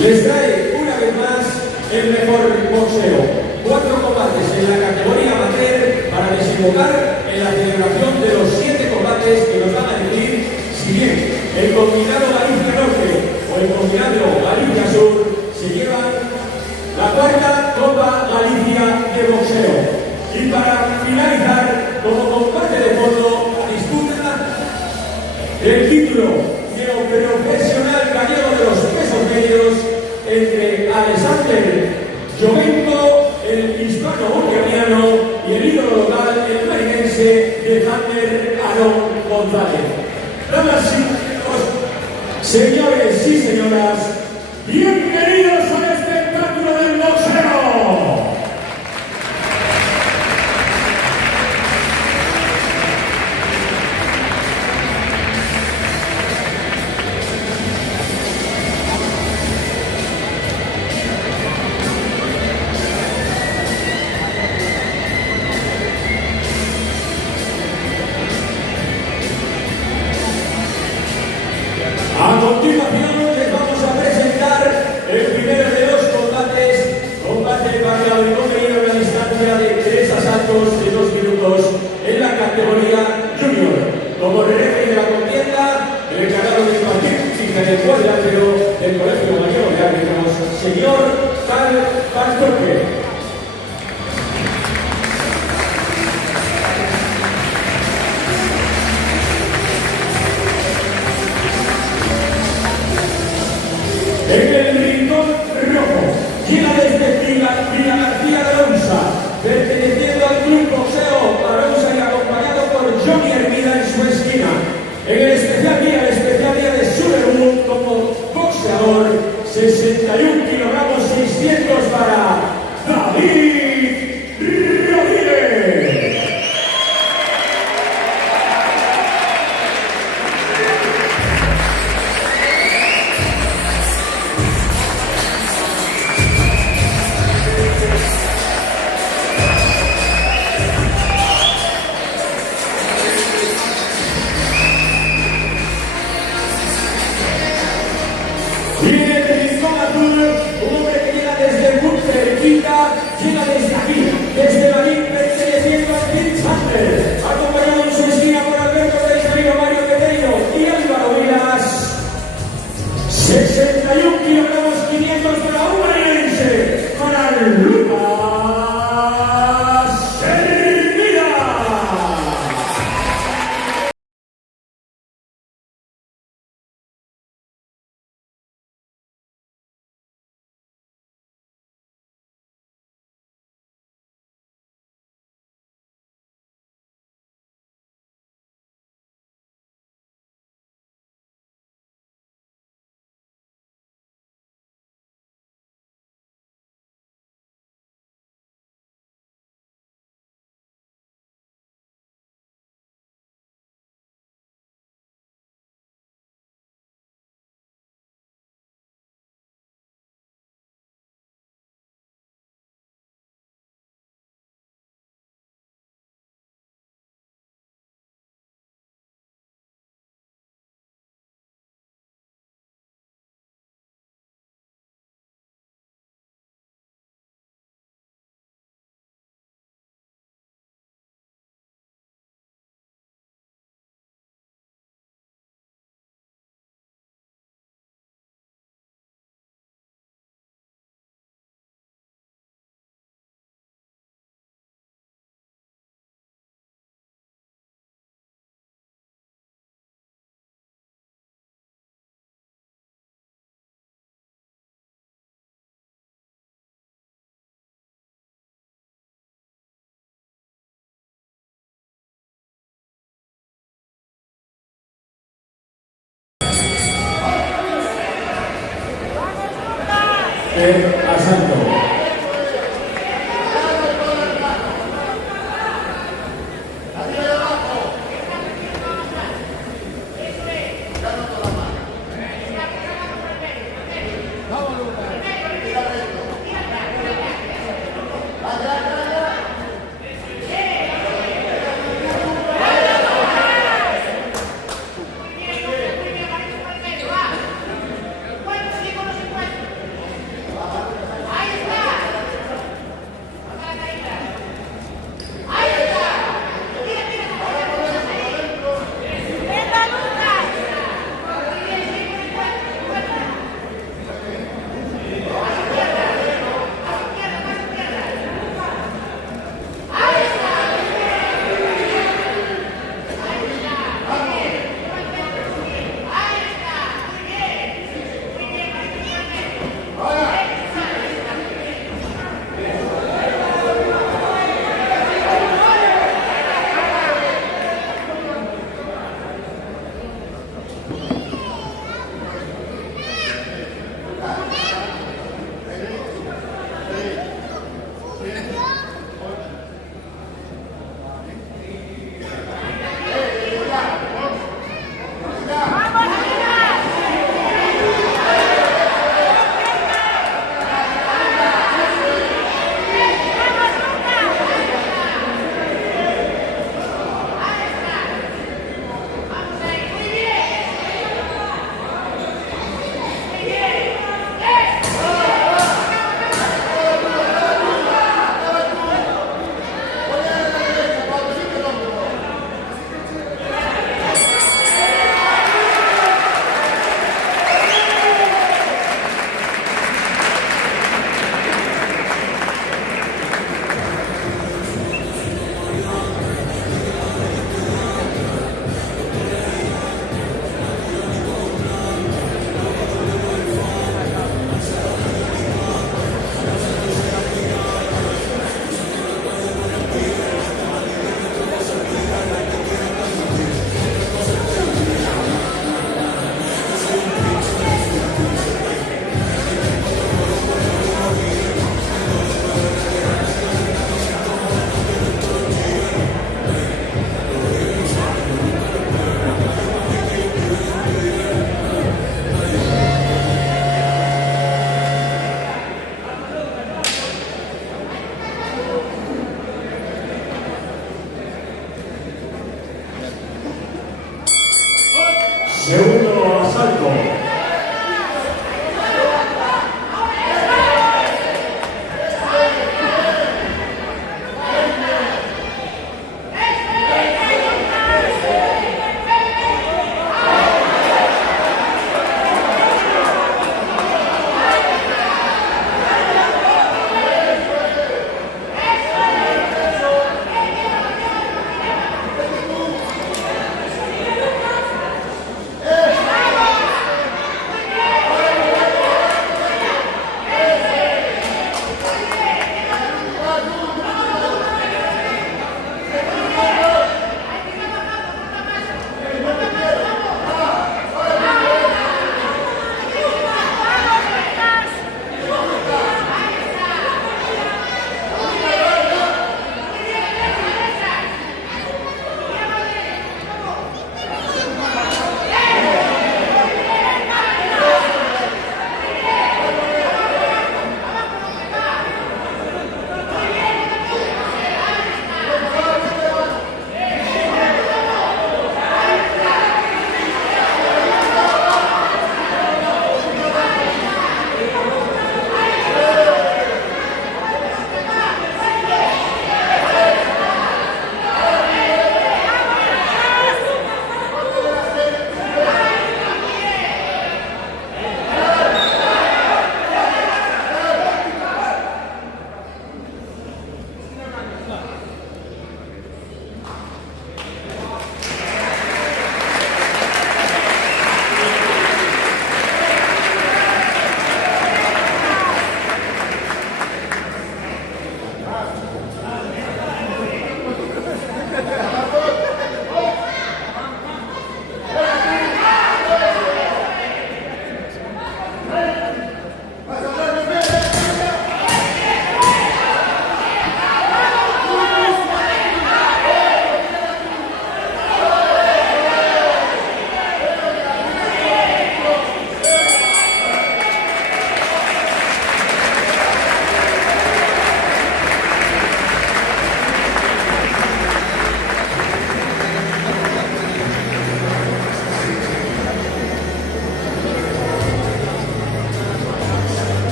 les trae una vez más el mejor boxeo. 4 combates en la categoría amateur para desembocar en la celebración de los 7 combates que nos van a decir si bien el combinado Galicia Norte o el combinado Galicia Sur se llevan la 4ª Copa Galicia de boxeo. Y para finalizar, como combate de fondo, disputa el título neoprofesional gallego de los pesos medios entre Alexander Jovento, el hispano-ucraniano, y el ídolo local, el marinense de Zander Arón González. Damas y señores y señoras, bienvenidos al espectáculo del boxeo. A continuación les vamos a presentar el primero de los combates, combate variado y competido en la distancia de 3 asaltos de 2 minutos en la categoría junior. Como referee de la contienda, el encargado de impartir física del cuadrilátero del Colegio Mayor de Árbitros, señor Carl Pastorque. En el rincón rojo, llega desde Villa García de Arousa, perteneciendo al Club Boxeo Arousa y acompañado por Johnny Hermida en su esquina. En el especial día de su debut como boxeador, 61 kilogramos 600 para David Rodríguez. Llega desde aquí, desde Madrid, perteneciendo al Team Sander, acompañado en su esquina por Alberto del Camino, Mario Pereiro y Álvaro Vilas. 61 kilogramos 500 para un marinense, para Lucas Hermida. Asalto.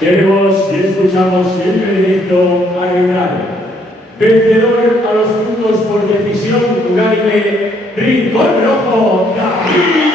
Queremos y escuchamos el veredicto arbitral. Vencedor a los puntos por decisión unánime, Rincón Rojo, David.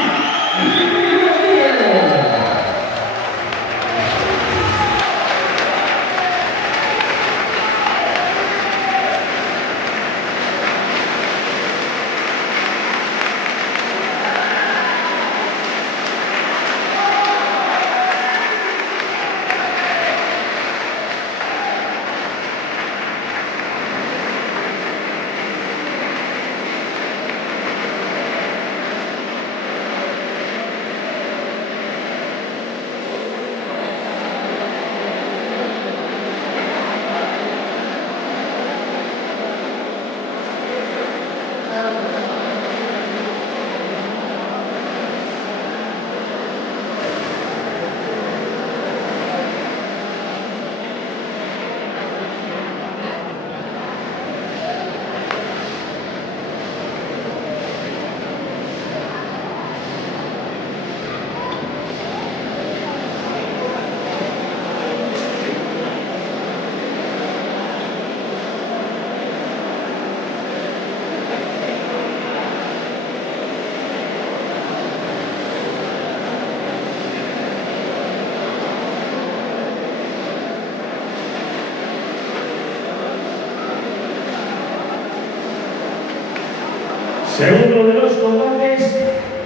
Segundo de los combates,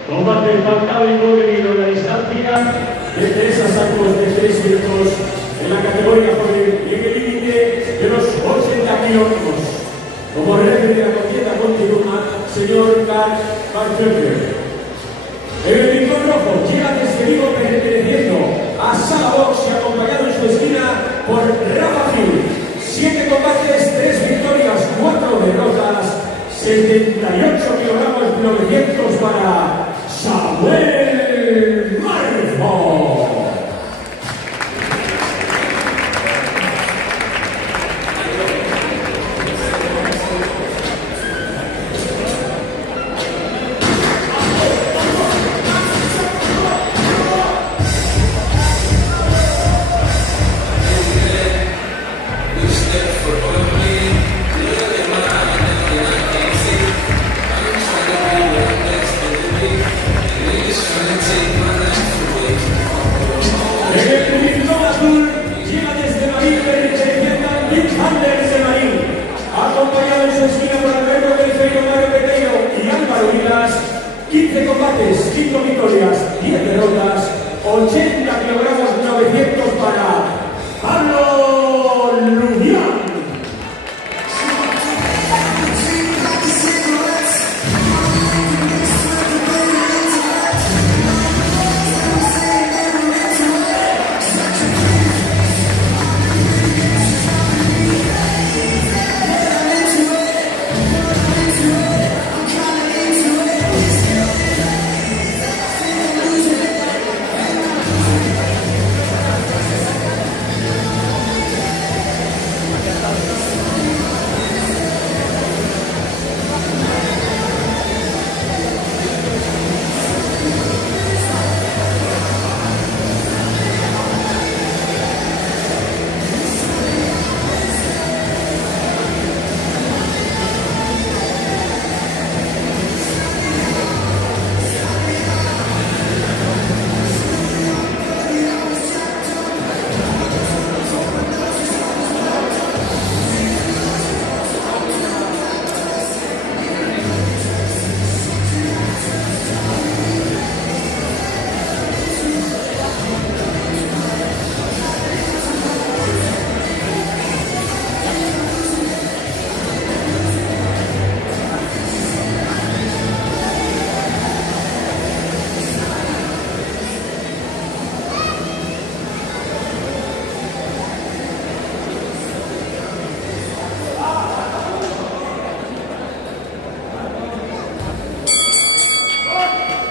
combate fantástico debido a la distancia de 3 asaltos de 3 minutos en la categoría joven y en el límite de los 80 kilómetros. Como referee de la contienda continúa, señor Carl Barthelme. En el rincón rojo llega desde Vigo perteneciendo a Sala Box y acompañado en su esquina por Rafa Gil. 7 combates, 3 victorias, 4 derrotas. 78 kilogramos 900 para Samuel Marfo.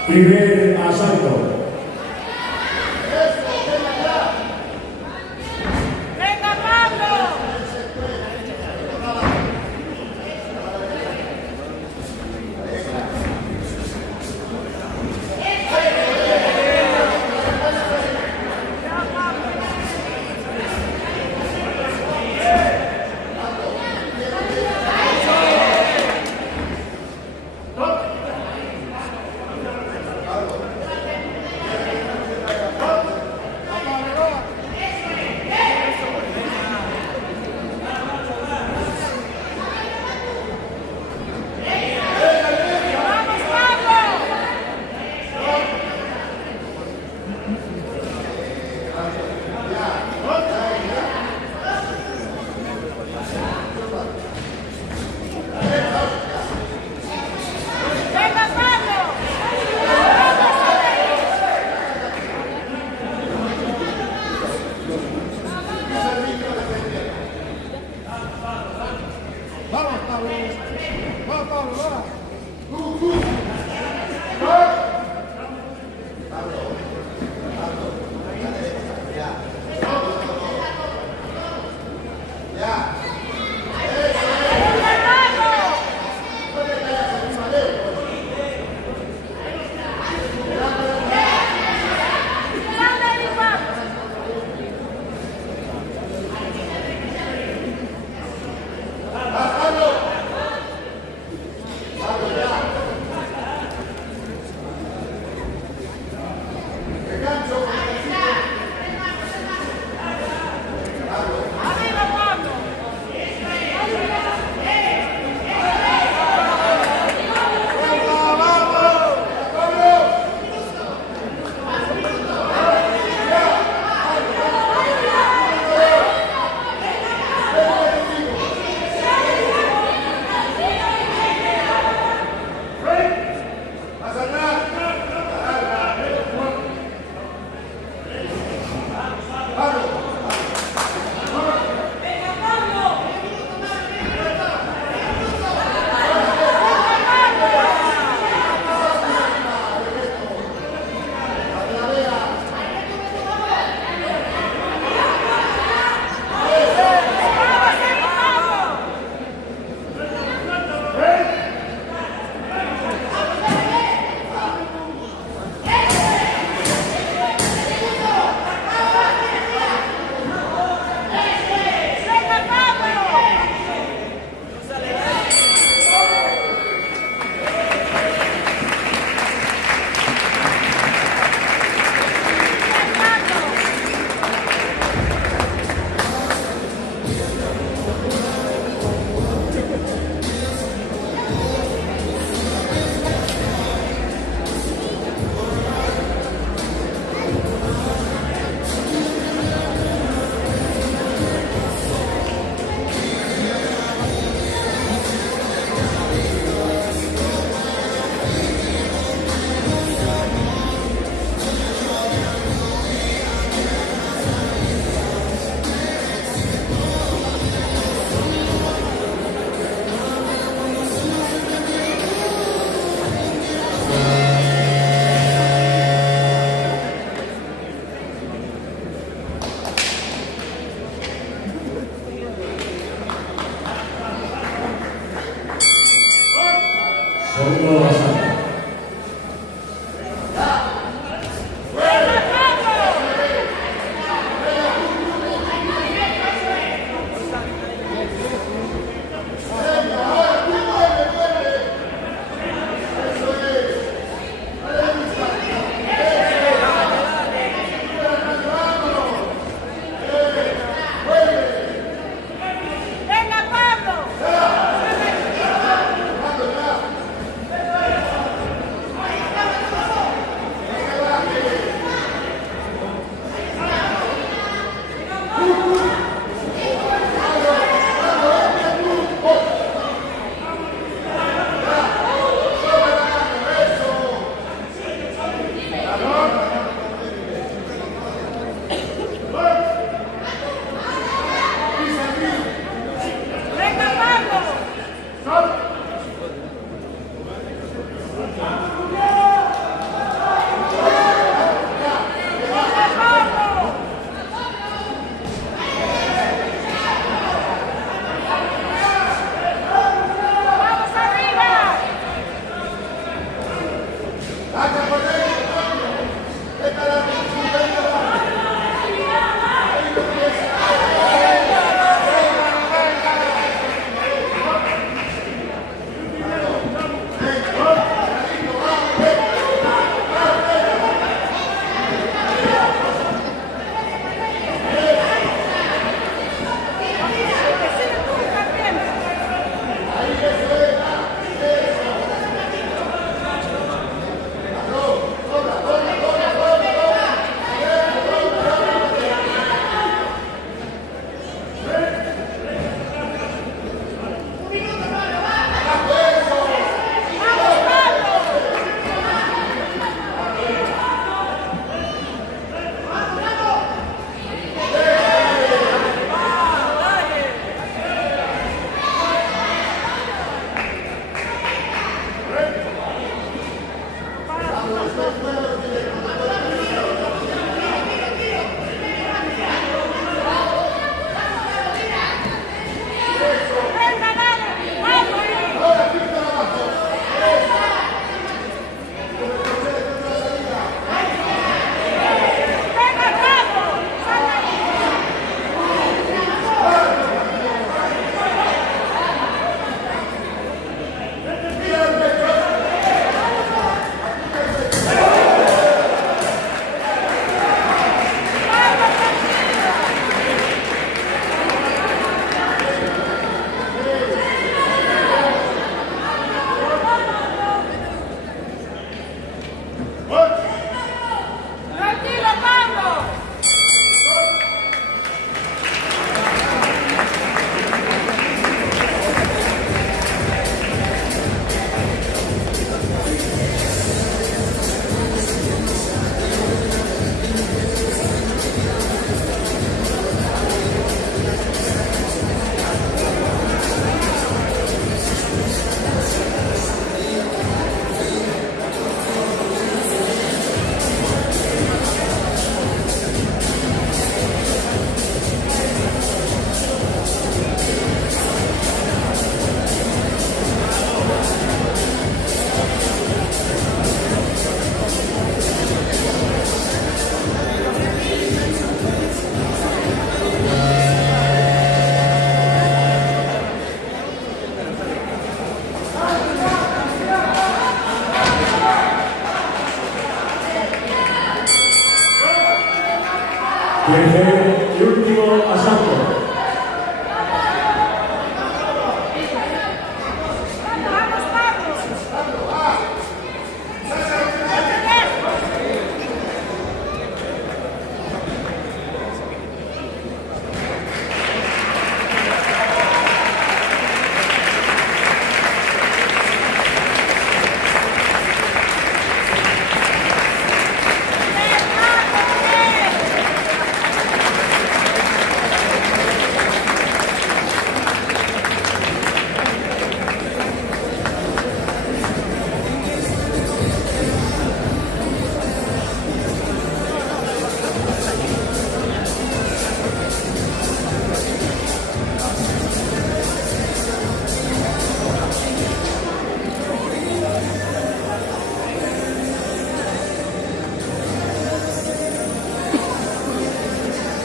Primer asalto. Segundo asalto. Tercer y último asalto.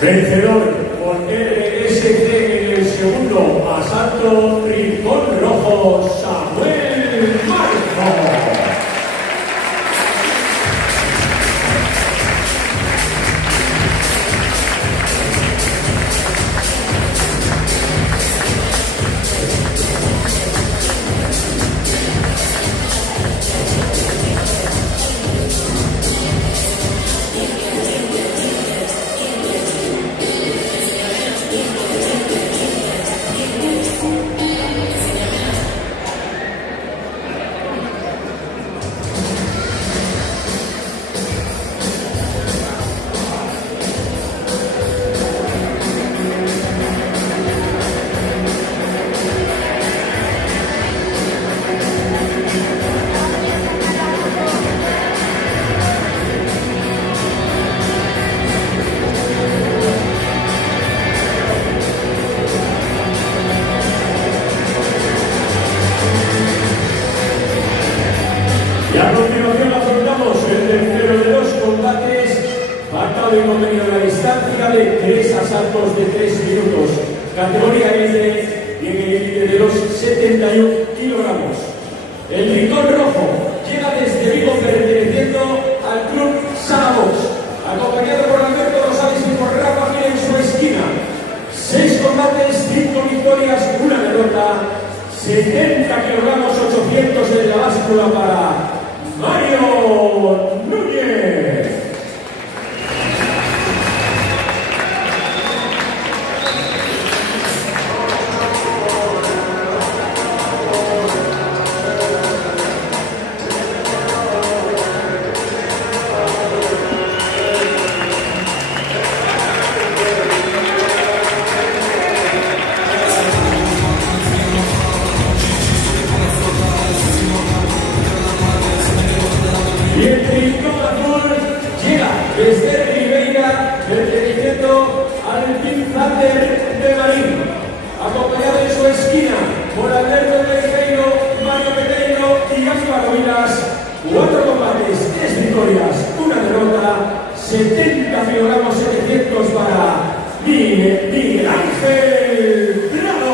Vencedor por RSC en el segundo asalto, Rincón Rojo, Samuel Marco. Y a continuación afrontamos el tercero de los combates, pactado y convenido en la distancia de 3 asaltos de 3 minutos, categoría L y en el límite de los 71 kilogramos. El Rincón Rojo llega desde Vigo perteneciendo al Club Salabox, acompañado por Alberto Rosales y por Rafa Gil en su esquina. 6 combates, 5 victorias, 1 derrota, 70 kilogramos 800 en la báscula para Mario Núñez. Y el Rincón Azul llega desde Ribeira, perteneciendo al Team Thunder de Marín, acompañado en su esquina por Alberto Teixeiro, Mario Peteiro y Gaspar Vilas. 4 combates, 3 victorias, 1 derrota, 70 kilogramos 700 para Miguel Ángel Prado.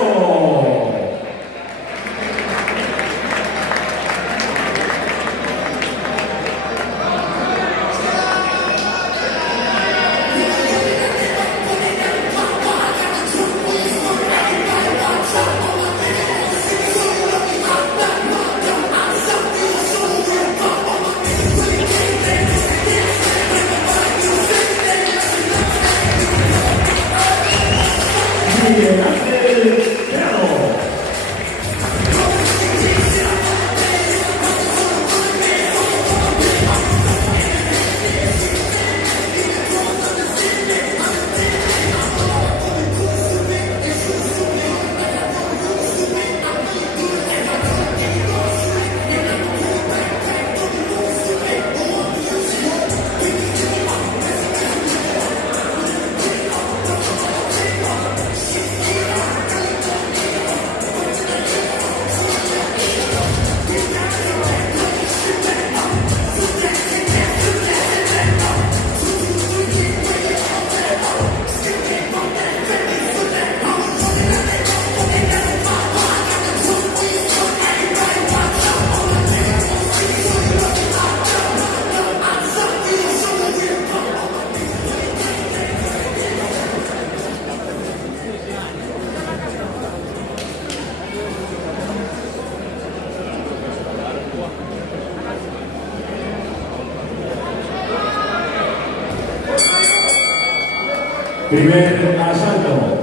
Primer asalto.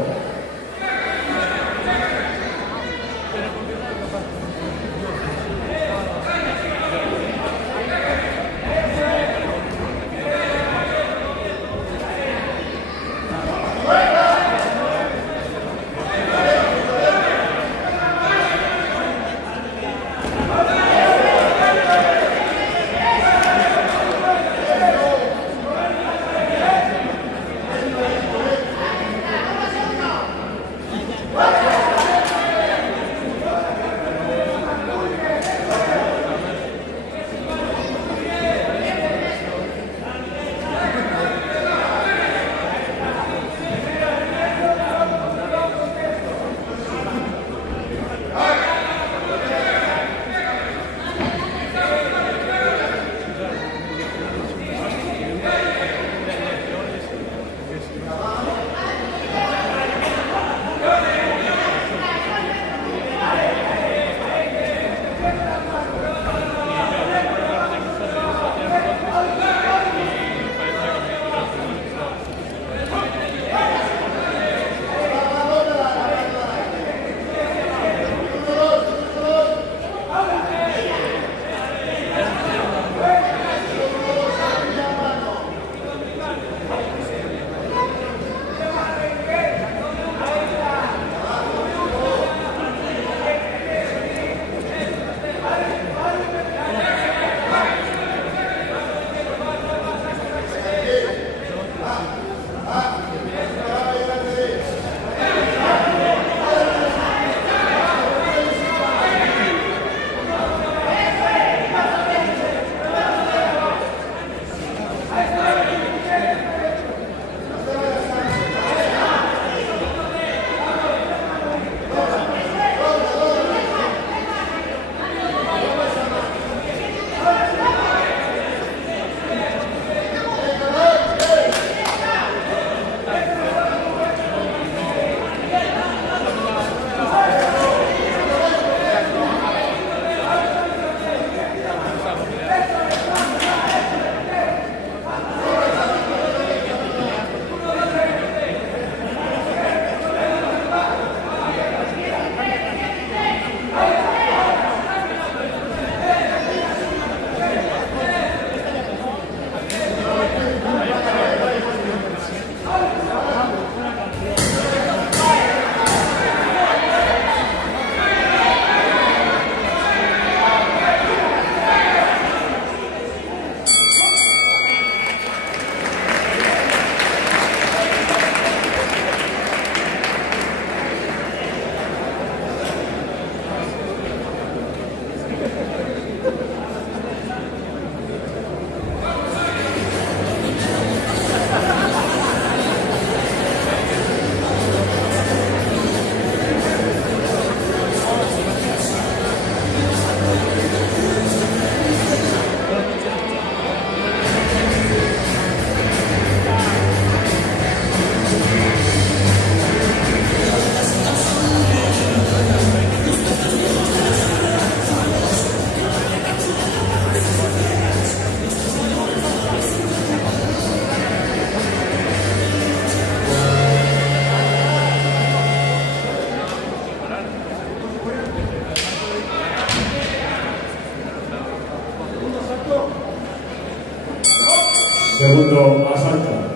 Segundo asalto.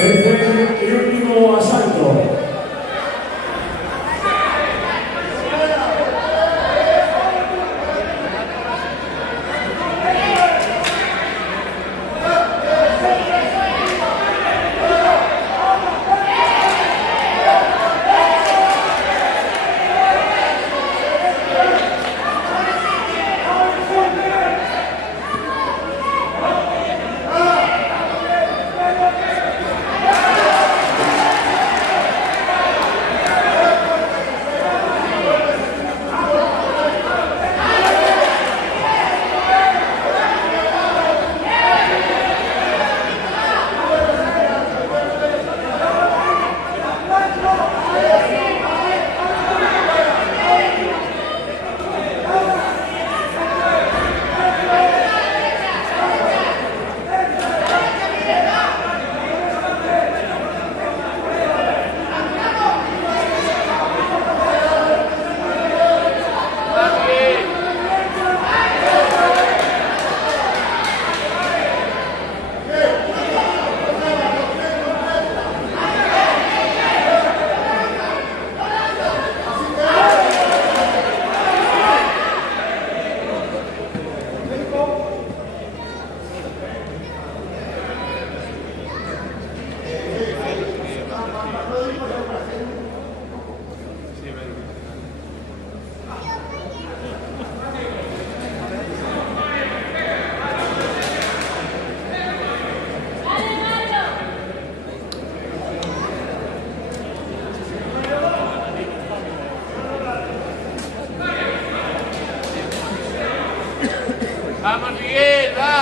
Tercer y último asalto. ¡Vamos, Miguel! ¡Va!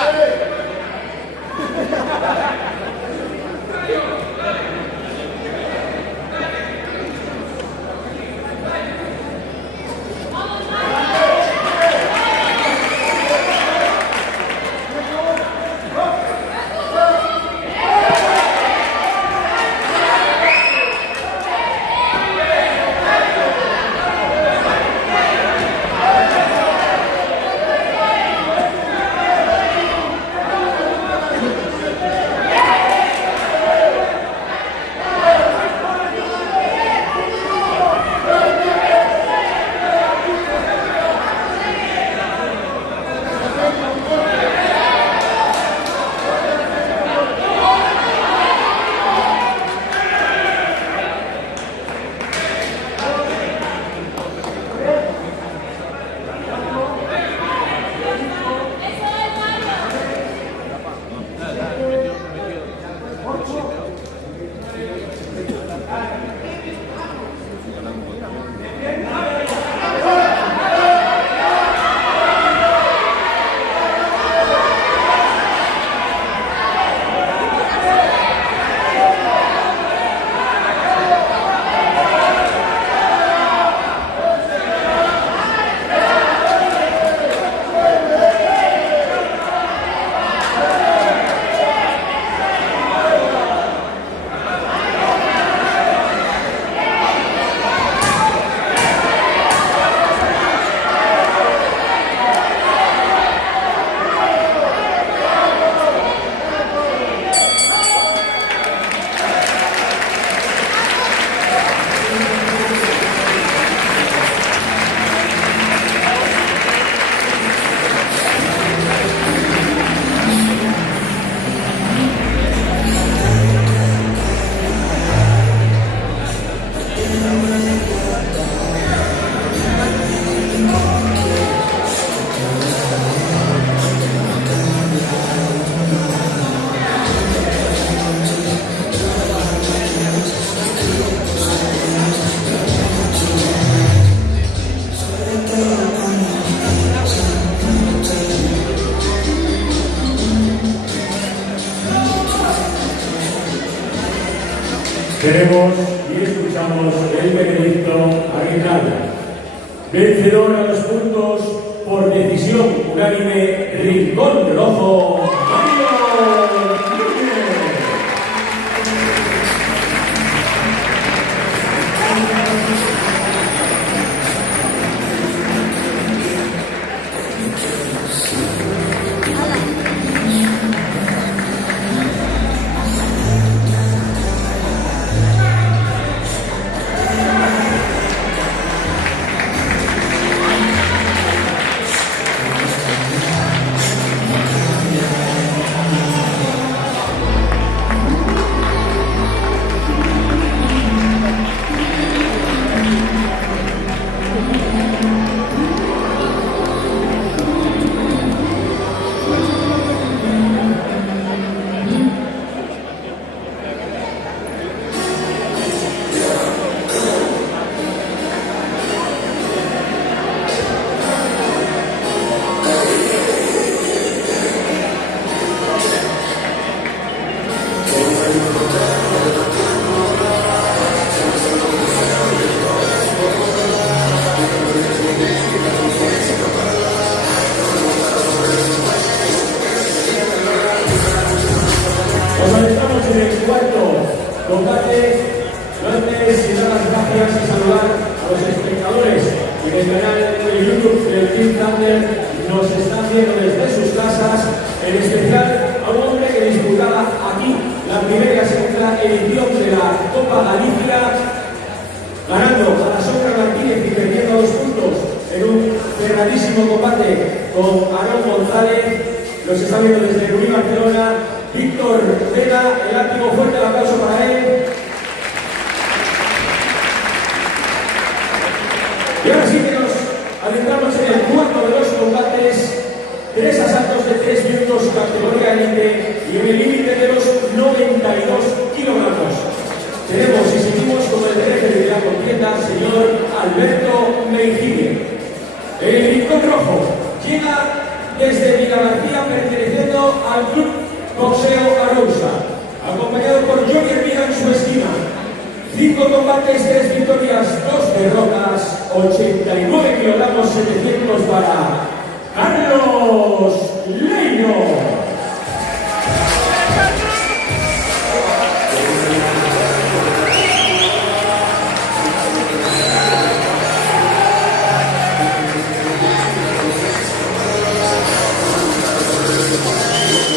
Queremos y escuchamos el veredicto arbitral. Vencedor a los puntos por decisión unánime, Rincón Rojo, Mario Núñez. Nos adentramos en el cuarto combate. Antes de dar las gracias y saludar a los espectadores en el canal de YouTube del Team Thunder nos están viendo desde sus casas, en especial a un hombre que disputaba aquí la primera y segunda edición de la Copa Galicia, ganando a la Sombra Martínez y perdiendo 2 puntos en un cerradísimo combate con Aarón González. Los está viendo desde Rubí, Barcelona, Víctor Vega, el látigo. Fuerte el aplauso para él. Y ahora sí que nos adentramos en el cuarto de los combates. 3 asaltos de 3 minutos, categoría élite y en el límite de los 92 kilogramos. Tenemos y seguimos con el jefe de la contienda, señor Alberto Meijíguez. El rincón rojo llega desde Villagarcía perteneciendo al Club Boxeo Arousa, acompañado por Johnny Hermida en su esquina. 5 combates, 3 victorias, 2 derrotas, 89 kilogramos 700 para Carlos Leino.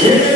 Yeah.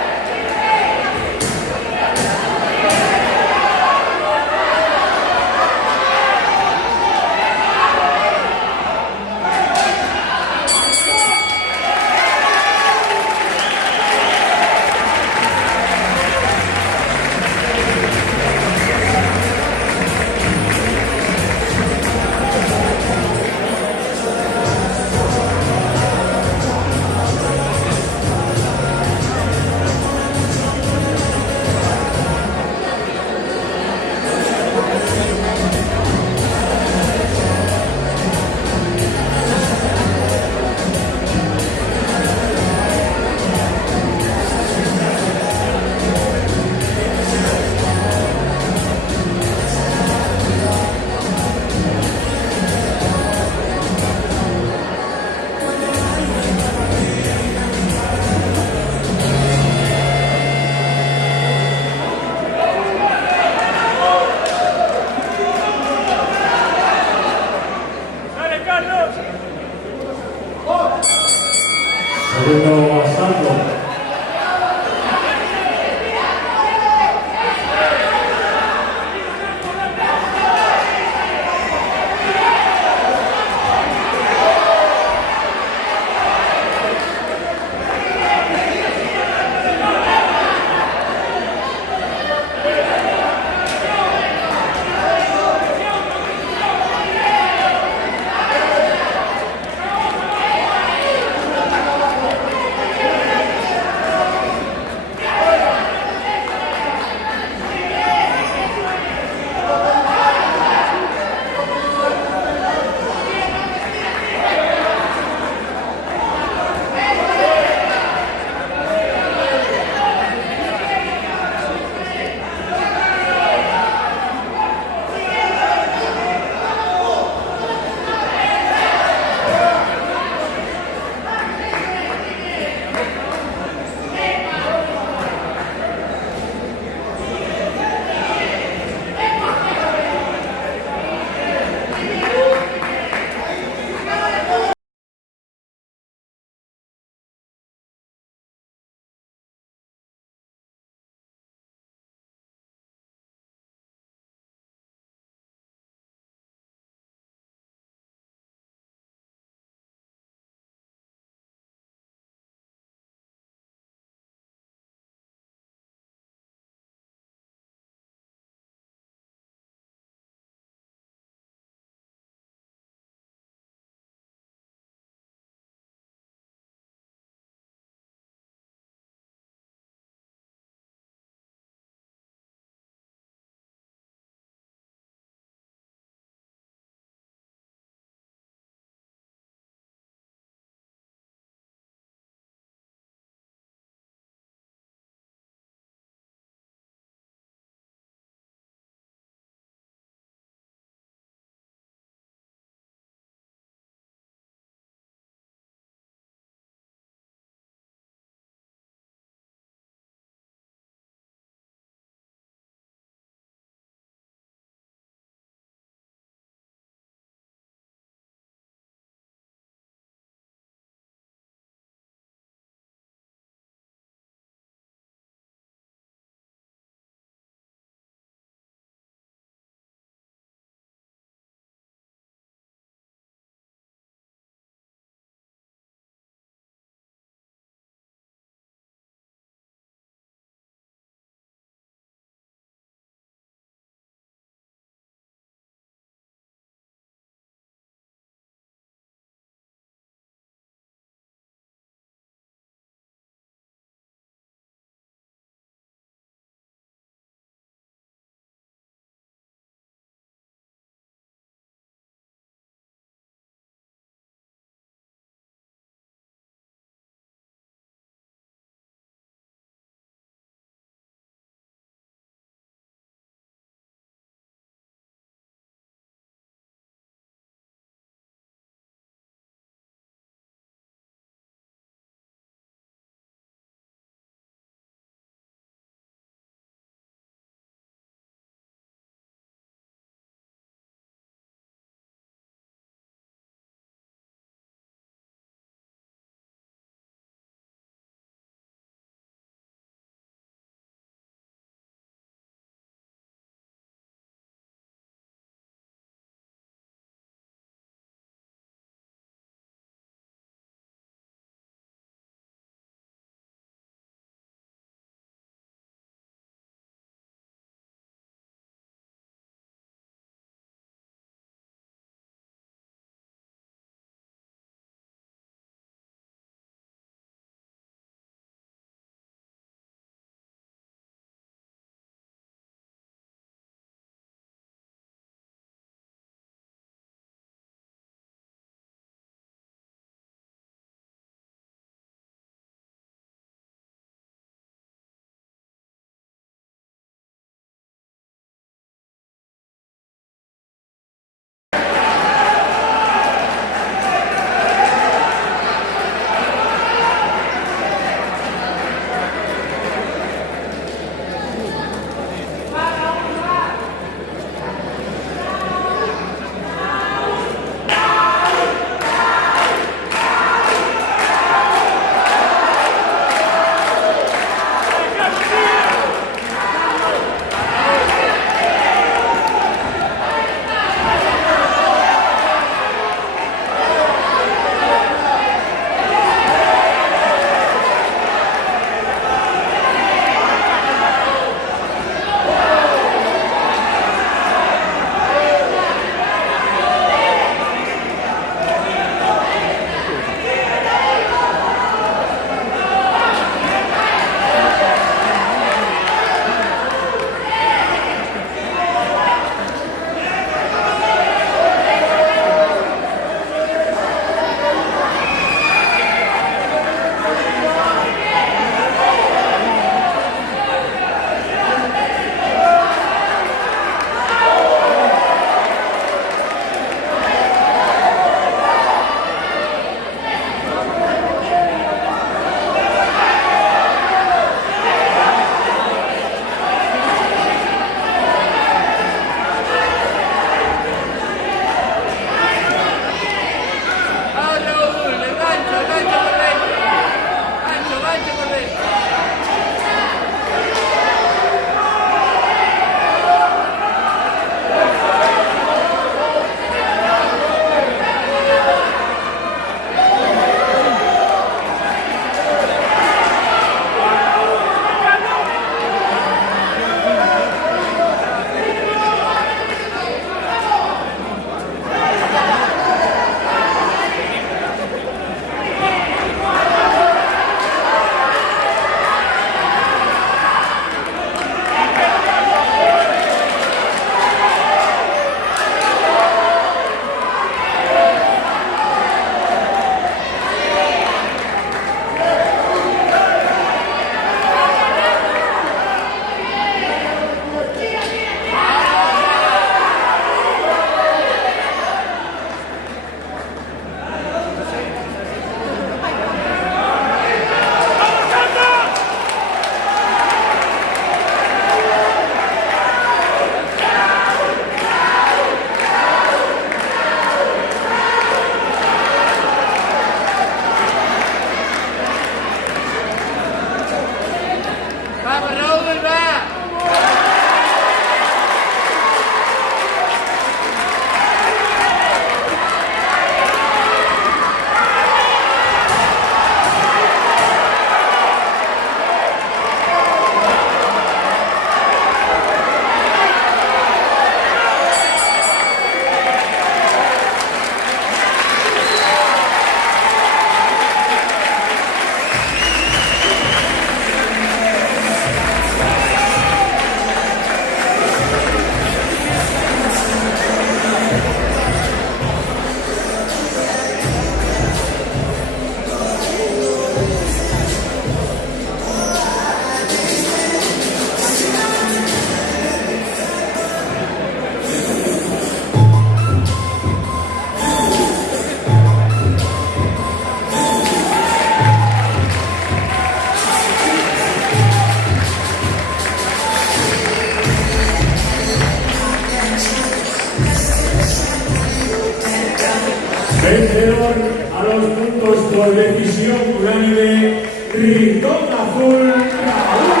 Vencedor a los puntos por decisión unánime, Rincón Azul, Raúl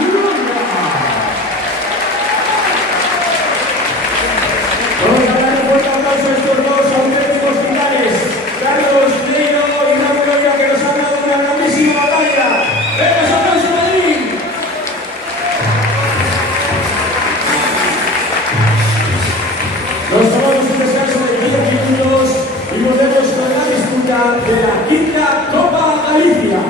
Luna. Vamos a dar un fuerte aplauso a estos dos auténticos titanes, Carlos Leiro y Raúl Luna, que nos han dado una grandísima batalla. ¡Venga, ese aplauso, Madrid! Nos tomamos un descanso de 10 minutos y volvemos con la disputa de la quinta Copa Galicia.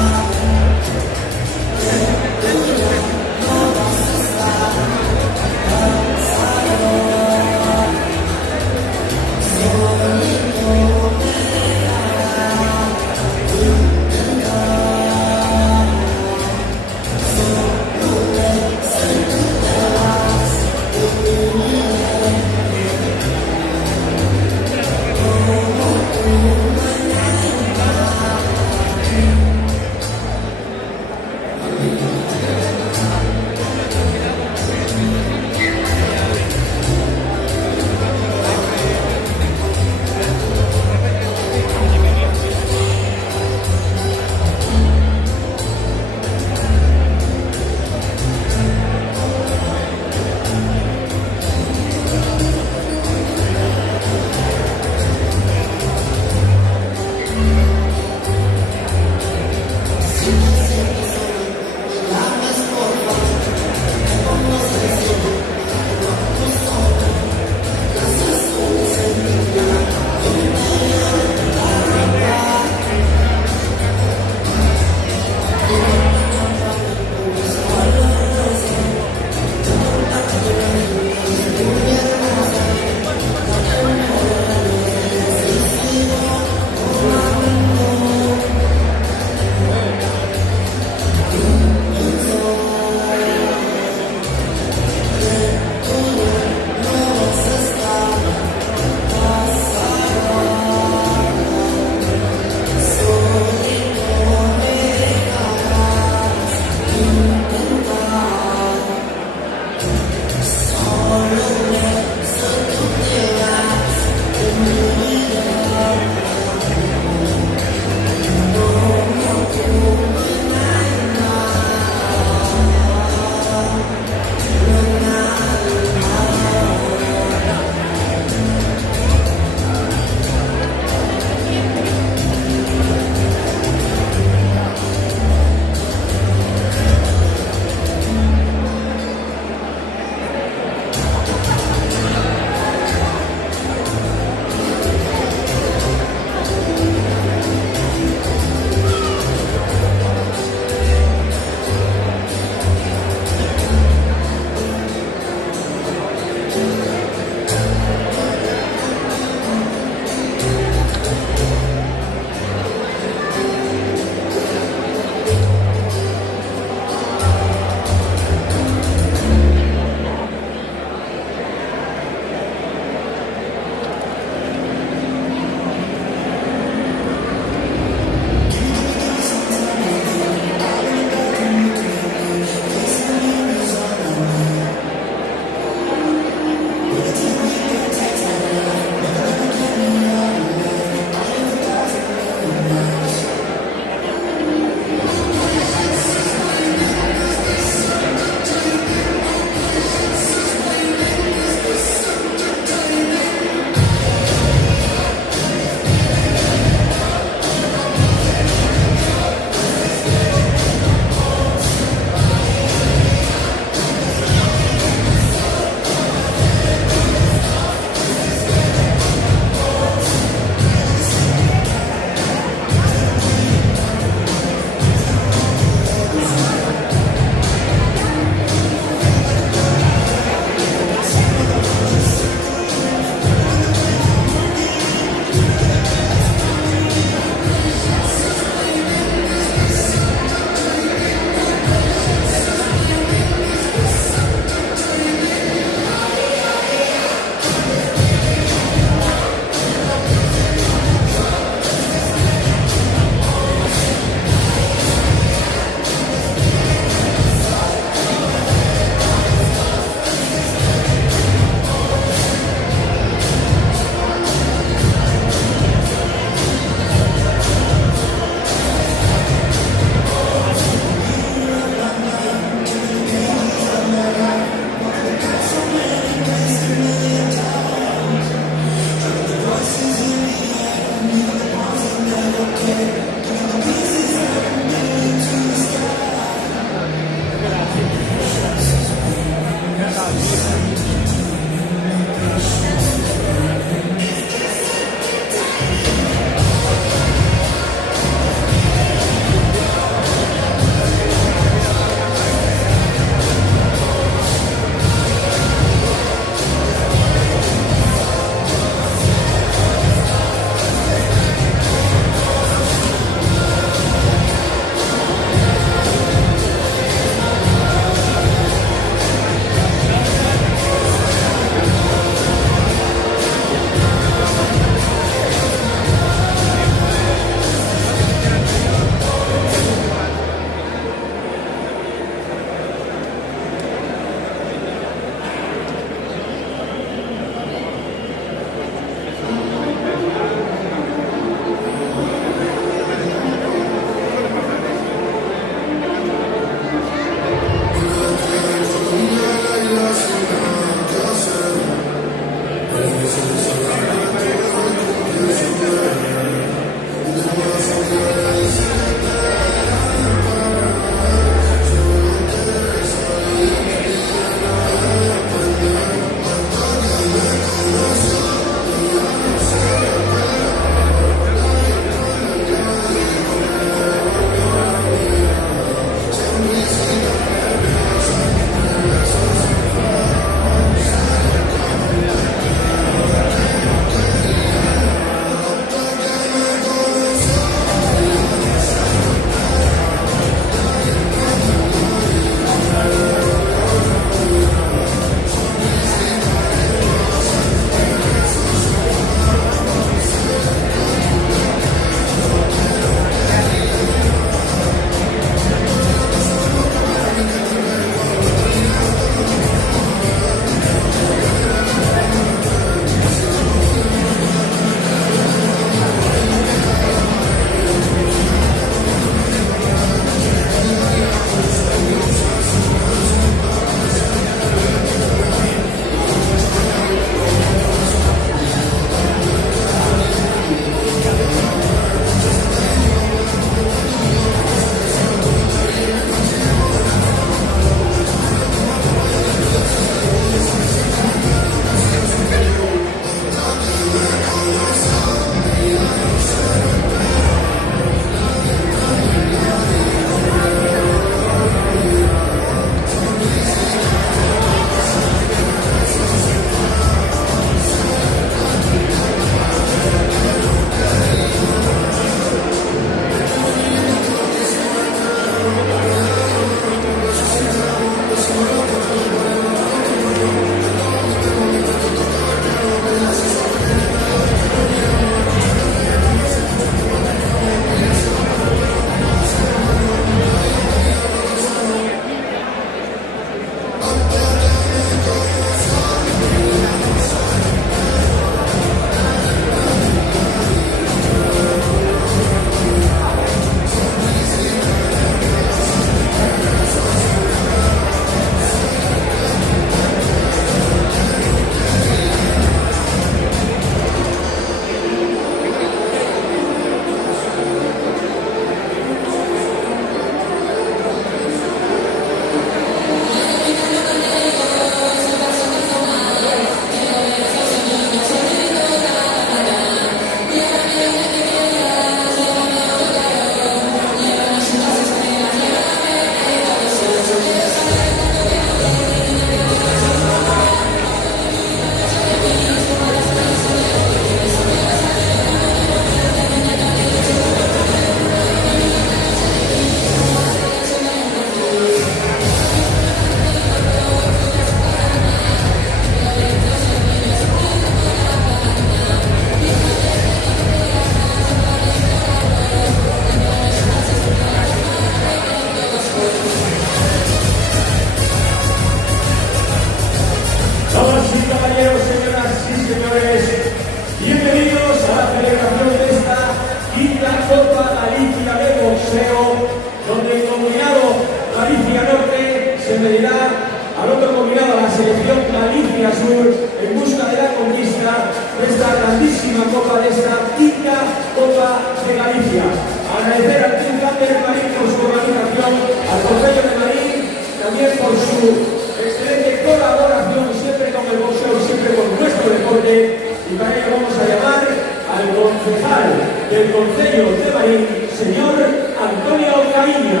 Agradecer al Club Lander Marín por su organización, al Consejo de Marín también por su excelente colaboración siempre con el boxeo, siempre con nuestro deporte. Y para ello vamos a llamar al concejal del Consejo de Marín, señor Antonio Caviña.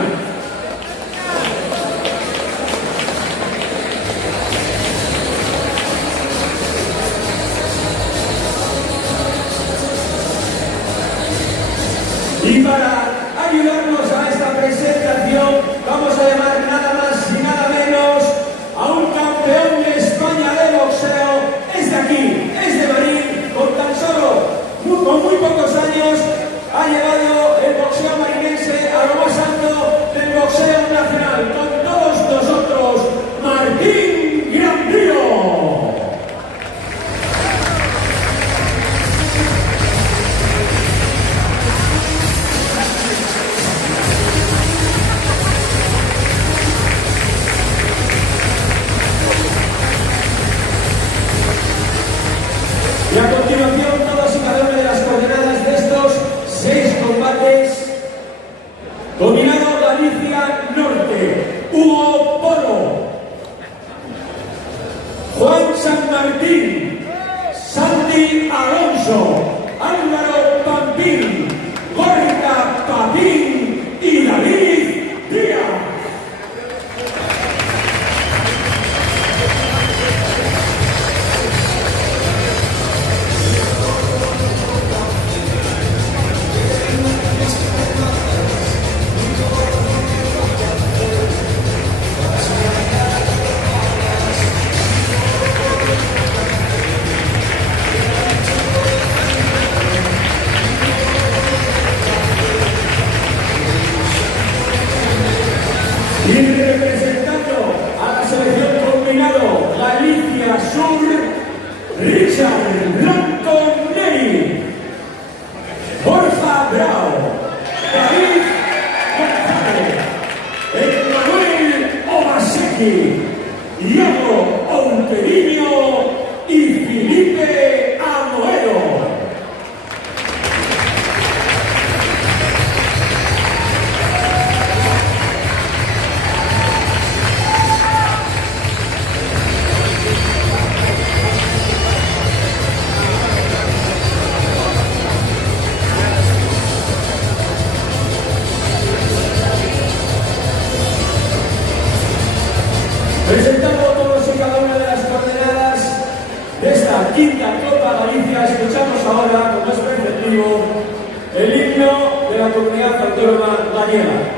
Y para ayudarnos a esta presentación vamos a llamar nada más y nada menos a un campeón de España de boxeo. Es de aquí, es de Marín, con muy pocos años ha llevado el boxeo marinense a lo más alto del boxeo nacional. Con todos nosotros, Martín Grandío. Y a continuación, todas y cada una de las coordenadas de estos 6 combates. Dominado Galicia Norte, Hugo Polo, Juan San Martín, Santi Alonso, Álvaro Pampín, Gorka Papín y David Díaz. Y representando a la selección combinado Galicia Sur, Richard Blanco Neri, Borja Bravo, David González, Emmanuel Omaseki, Iago Outeviño y Felipe Amoedo. Presentando todos y cada una de las coordenadas de esta quinta Copa Galicia, escuchamos ahora, como es preceptivo, el himno de la comunidad autónoma gallega.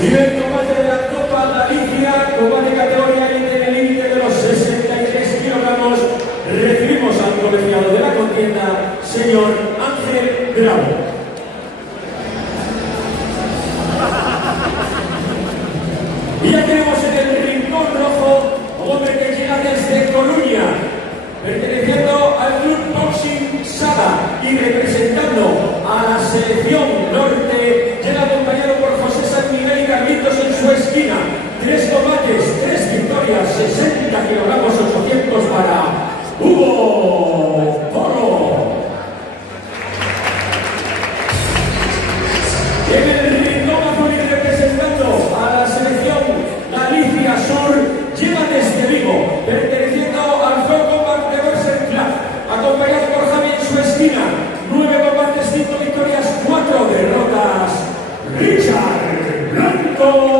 Primer combate de la Copa Galicia, combate categoría élite en el límite de los 63 kilogramos. Recibimos al colegiado de la contienda, señor Ángel Bravo. Y ya tenemos en el rincón rojo un hombre que llega desde Coruña, perteneciendo al Club Boxing Sada y representando a la selección norte, llega acompañado por José San Miguel y Carlitos en su esquina. 3 combates, 3 victorias, 60 kilogramos 800 para Hugo Porro. En el rincón azul y representando a la selección Galicia Sur, llega desde Vigo, perteneciendo al Pro Combat de Boxing Club, acompañado por Javi en su esquina. 9 combates, 5 victorias, 4 derrotas. Richard Blanco.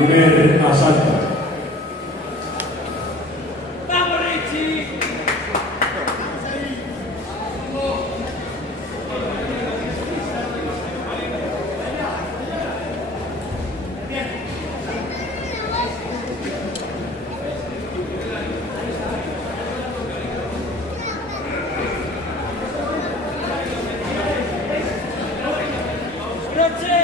Primer asalto. ¡Vamos, Richie! ¡Noche!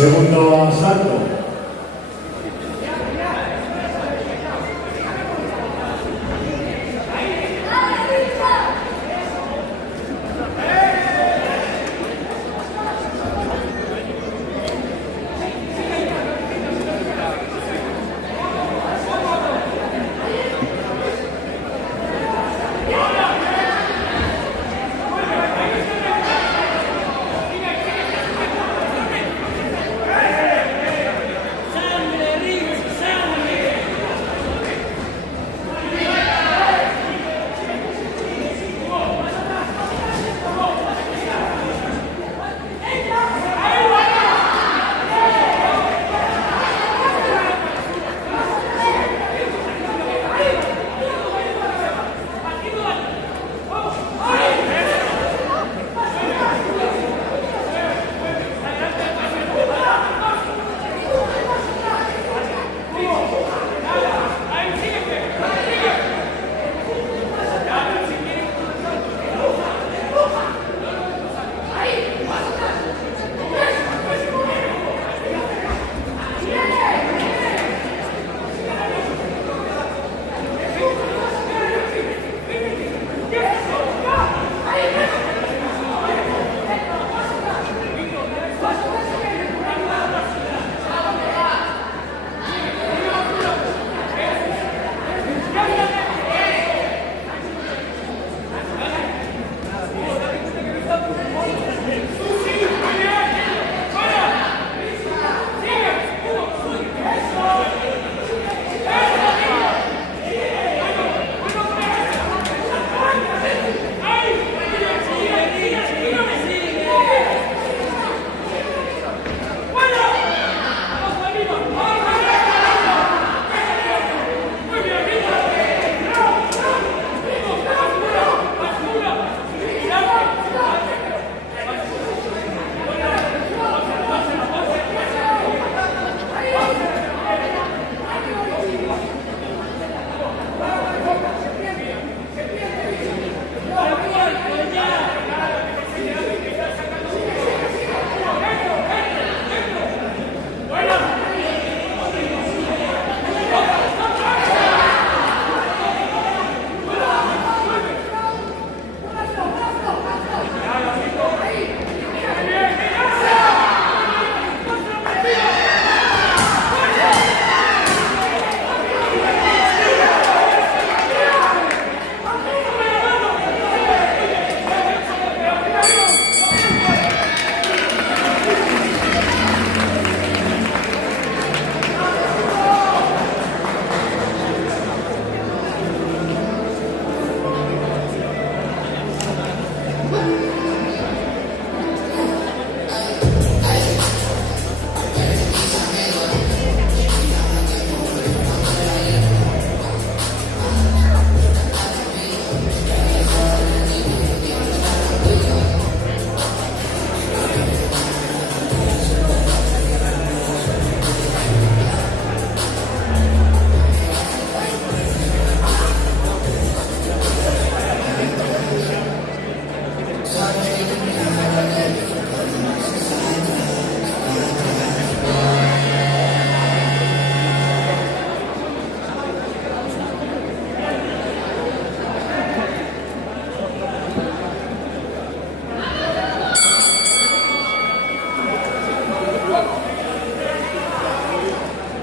Segundo asalto.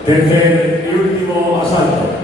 Tercer y último asalto.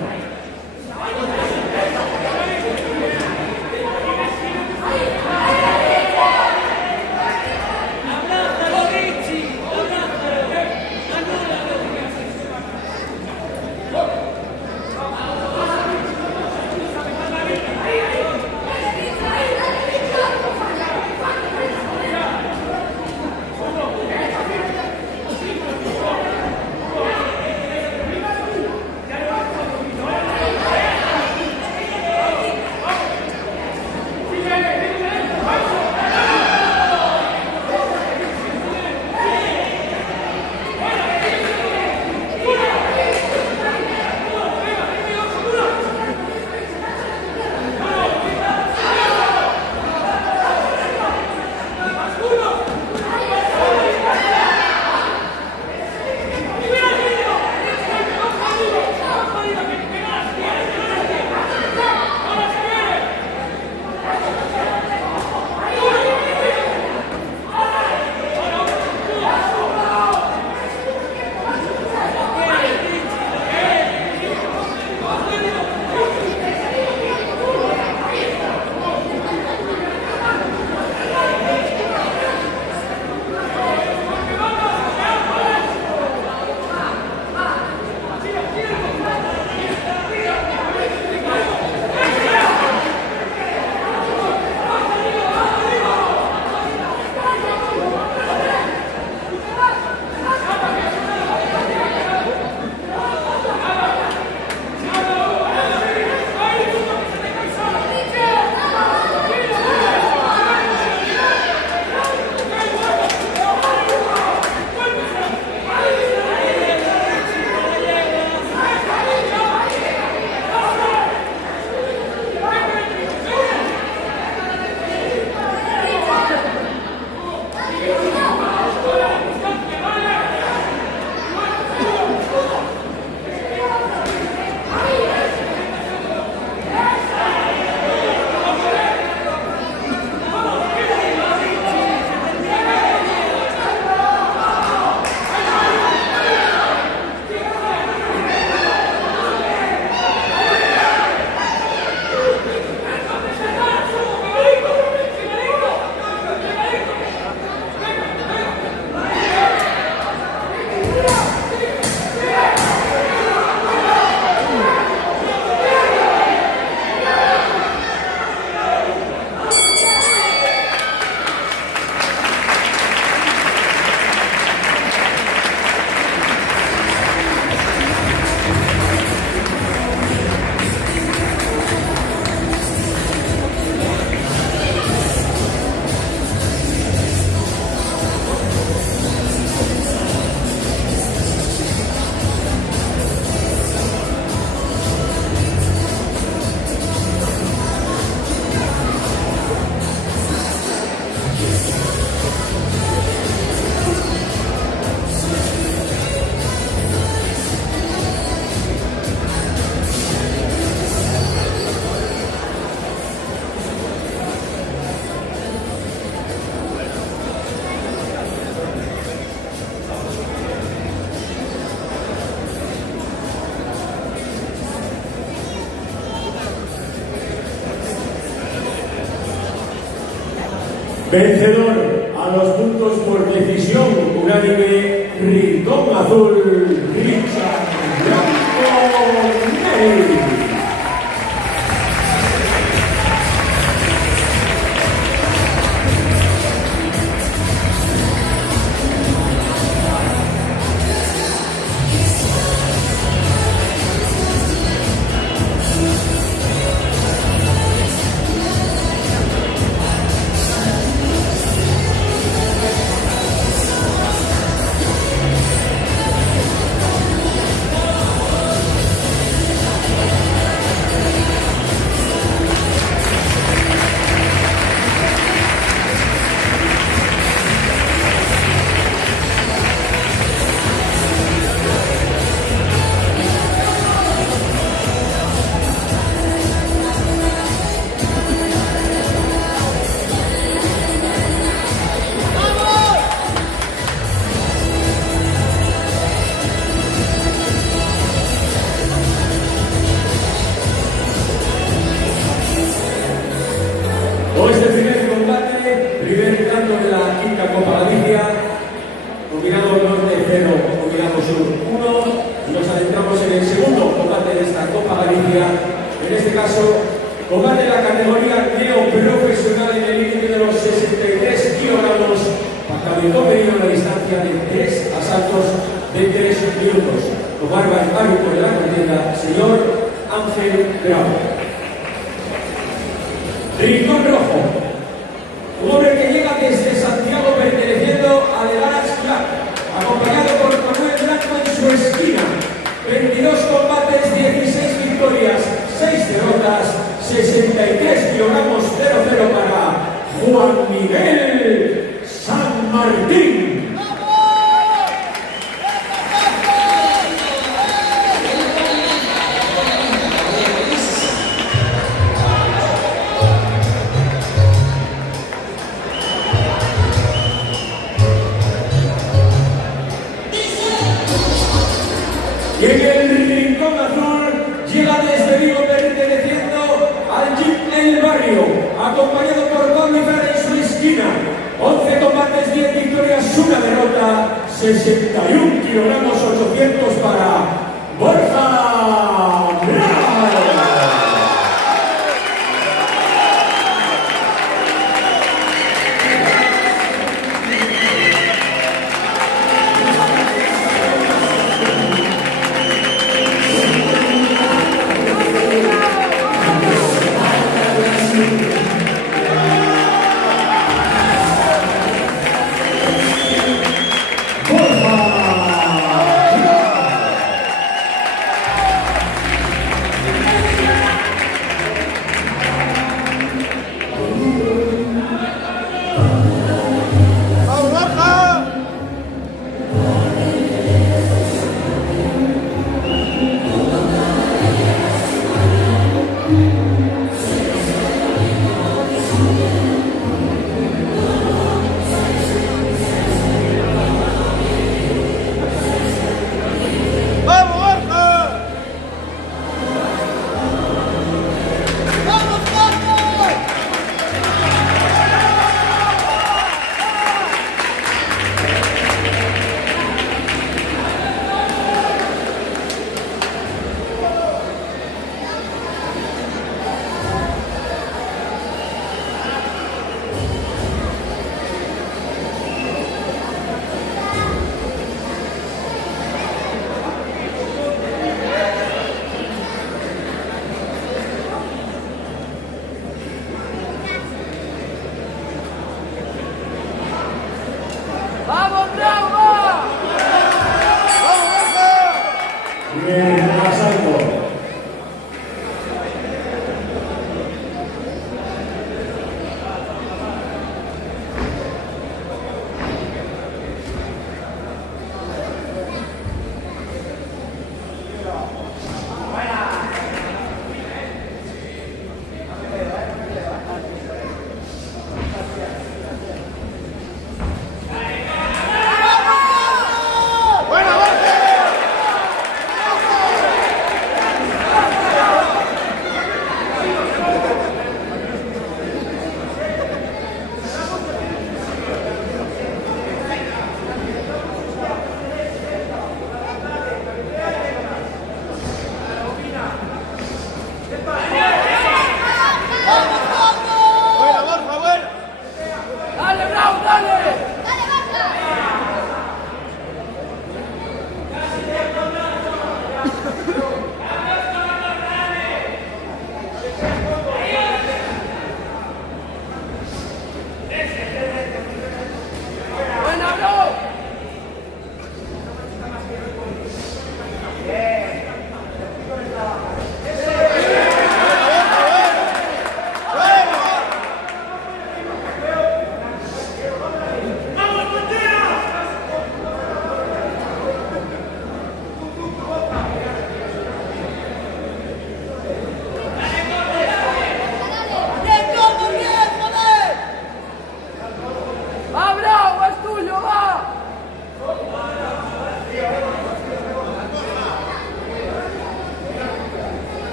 Vencedor a los puntos por decisión unánime, Rincón Azul, Richard Blanco Ney. Con este primer combate, primer tanto de la quinta Copa Galicia, combinado norte 0, combinado sur 1, y nos adentramos en el segundo combate de esta Copa Galicia, en este caso, combate de la categoría neoprofesional en el límite de los 63 kilogramos, pactado y convenido a la distancia de 3 asaltos de 3 minutos. Como árbitro de la contienda, señor Ángel Bravo. Rincón Rojo, un hombre que llega desde Santiago perteneciendo a The Last Club, acompañado por Manuel Blanco en su esquina. 22 combates, 16 victorias, 6 derrotas, 63 kilogramos 0-0 para Juan Miguel San Martín. Y en el Rincón Azul llega desde Vigo perteneciendo al Gym El Barrio, acompañado por Pablo Ibarra en su esquina. 11 combates, 10 victorias, 1 derrota, 61 kilogramos 800 para Borja Bravo.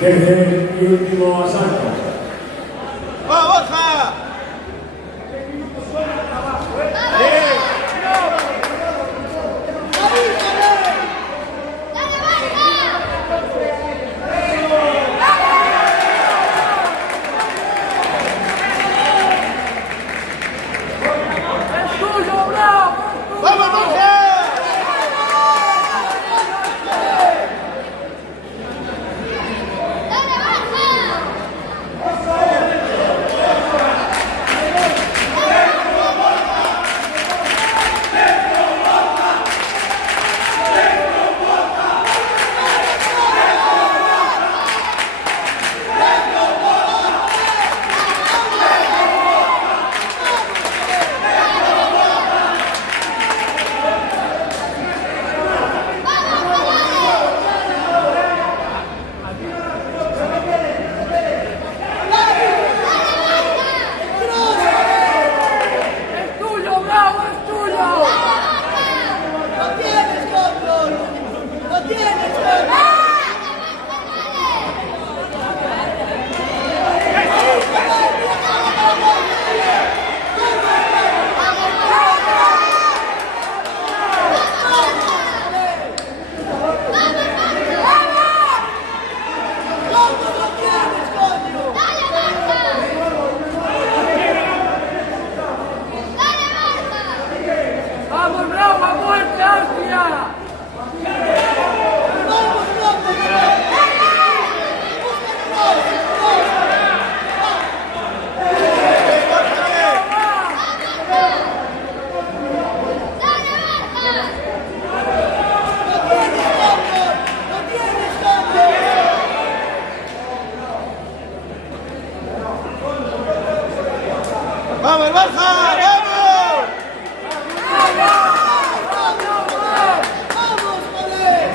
Tercer y último asalto. ¡Va, Borja! ¡Vamos, Borja! ¡Vamos, Borja! ¡Vamos! ¡Vamos, joder!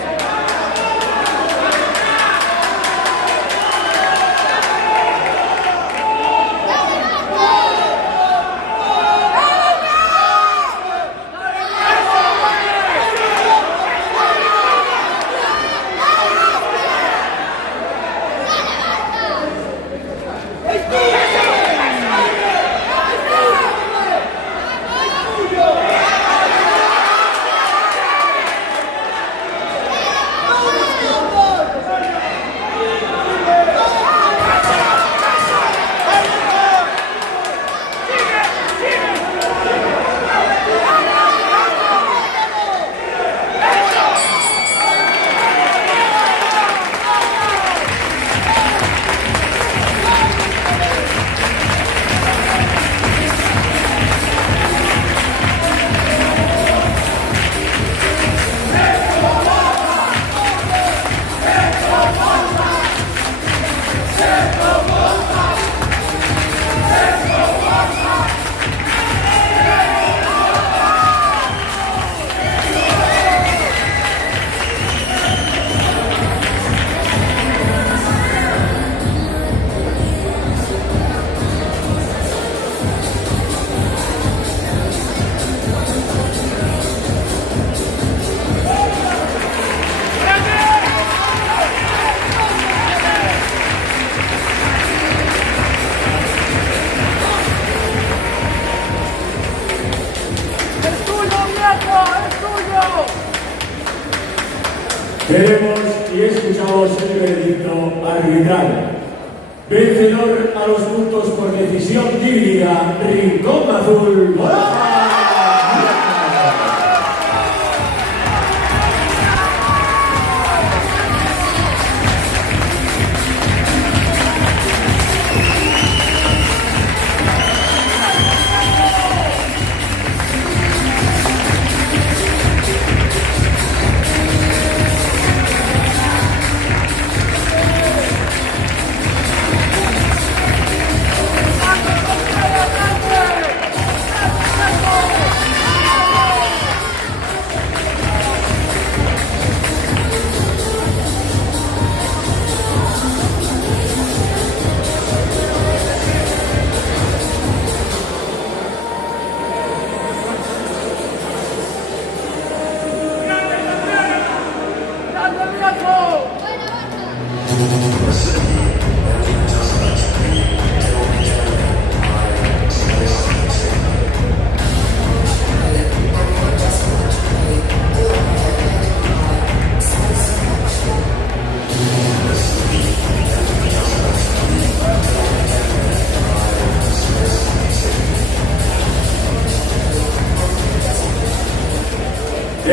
Veremos y escuchamos el veredicto arbitral. Vencedor a los puntos por decisión dividida, Rincón Azul.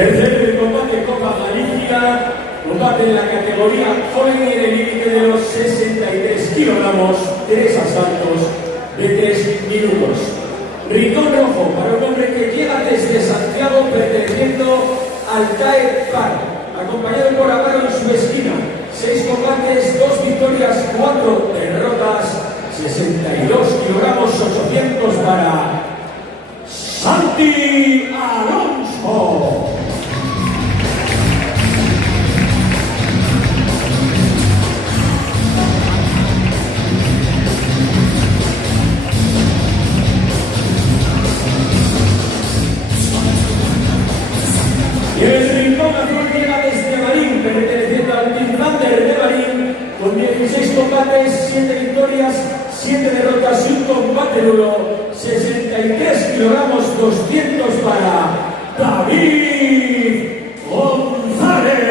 Tercer combate Copa Galicia, combate en la categoría joven y en el límite de los 63 kilogramos, 3 asaltos de 3 minutos. Rincón rojo para un hombre que llega desde Santiago perteneciendo al TAE PAR, acompañado por Amaro en su esquina. 6 combates, 2 victorias, 4 derrotas, 62 kilogramos, 800 para Santi Alonso. Y el rincón azul llega desde Marín, perteneciendo al Team Thunder de Marín, con 16 combates, 7 victorias, 7 derrotas y un combate nulo, 63 kilogramos, 200 para David González.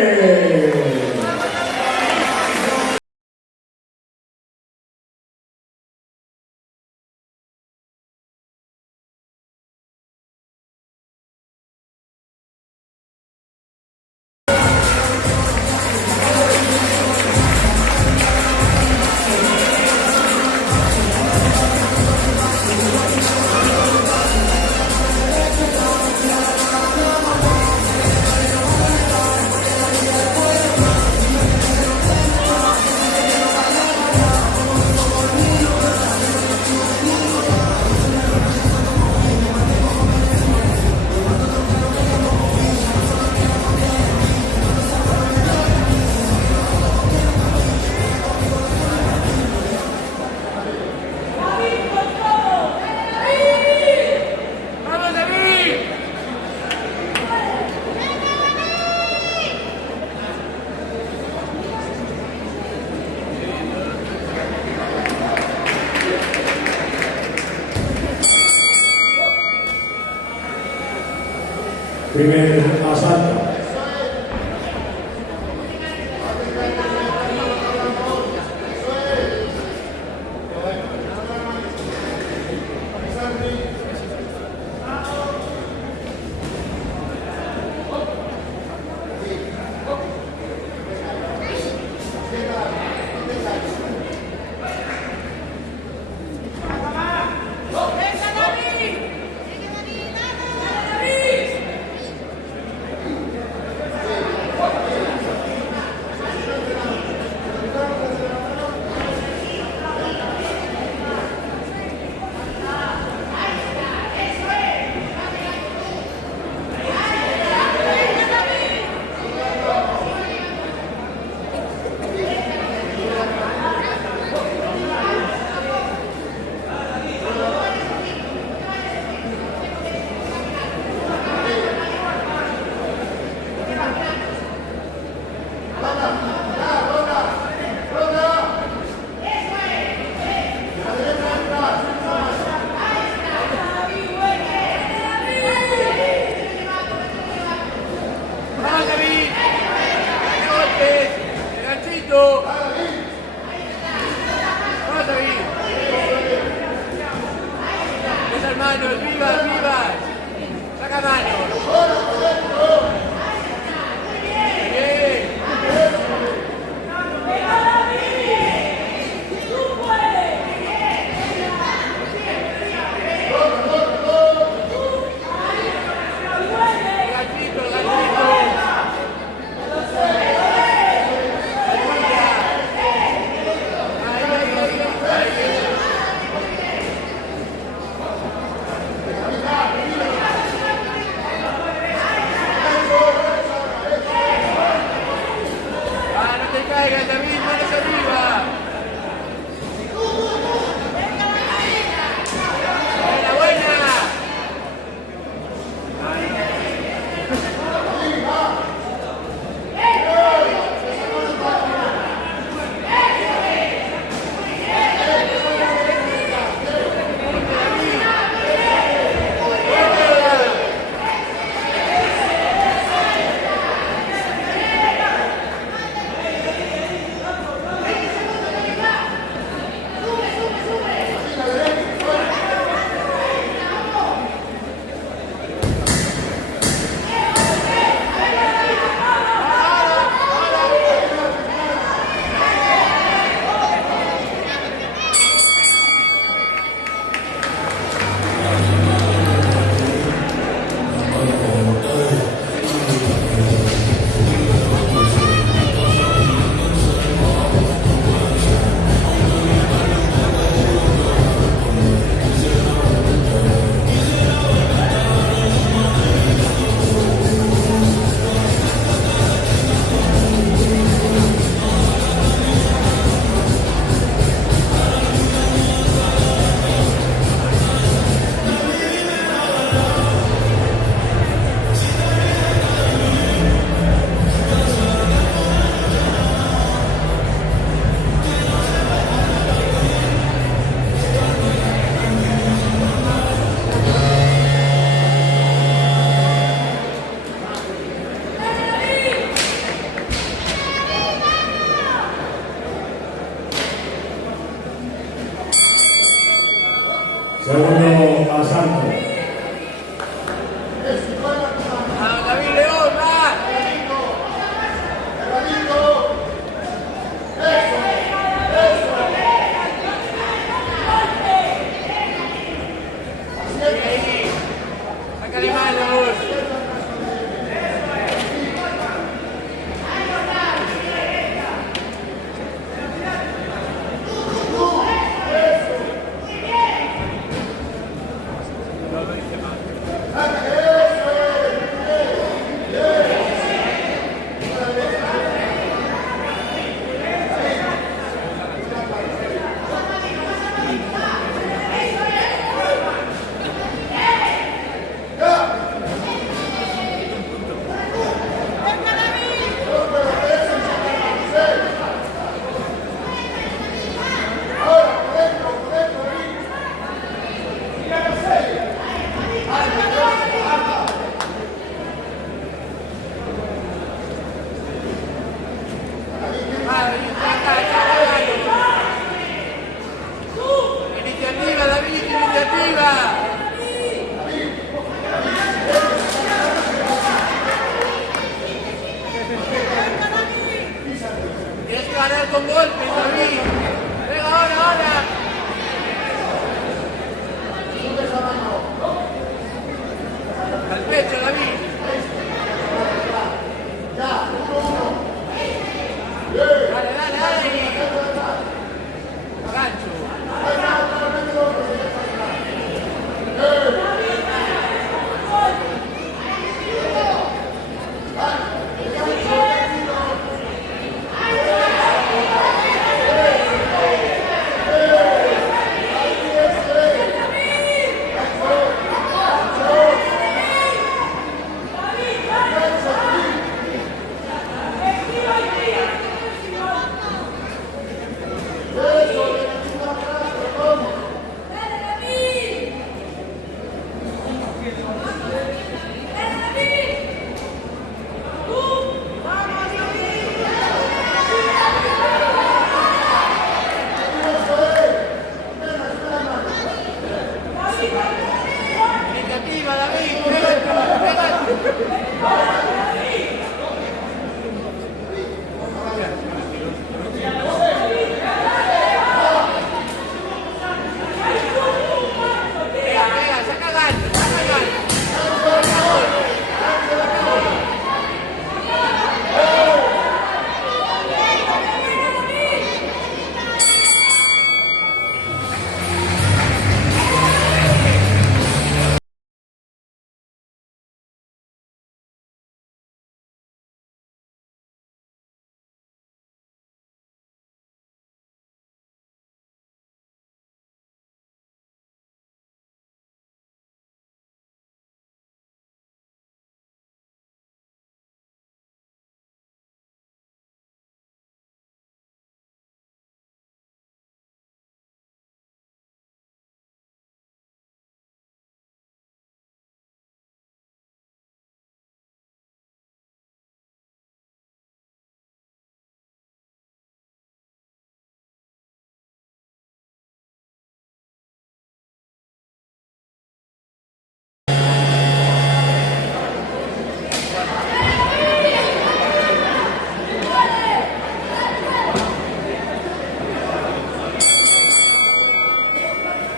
Primer asalto. Segundo asalto. ¡Vamos, David León, va! Sácale más, Raúl. Iniciativa, David, iniciativa. Tienes que ganar con golpes, David. Venga, ahora. Al pecho, David. Dale. Gancho. Iniciativa, David. Venga, saca gancho.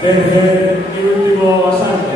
Tercer y último asalto.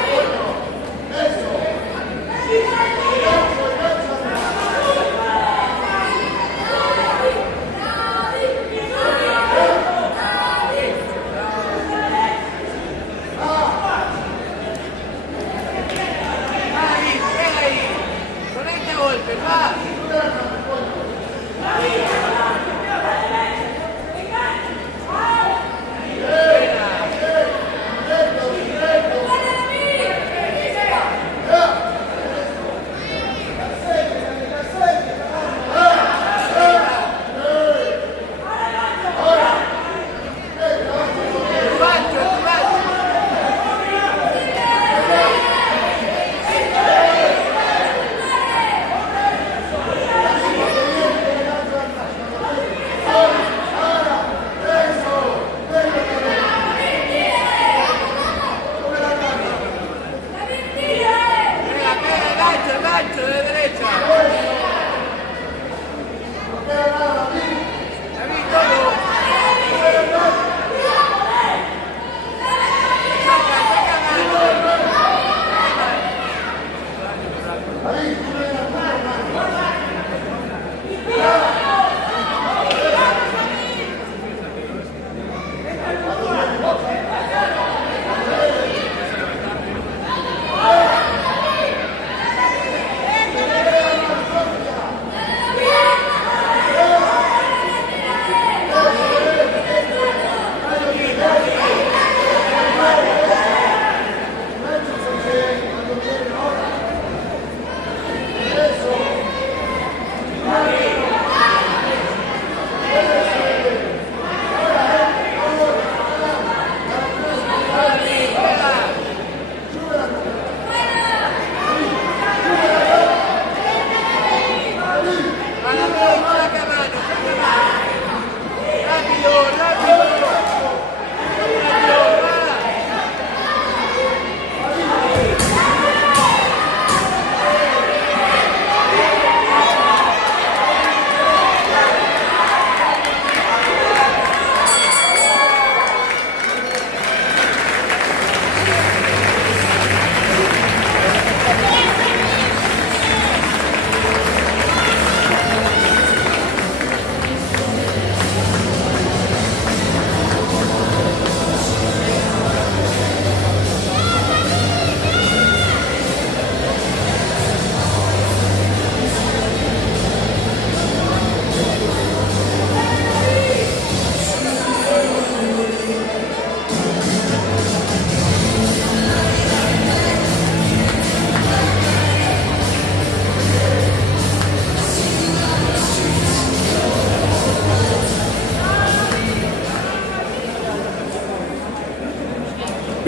¡Venga,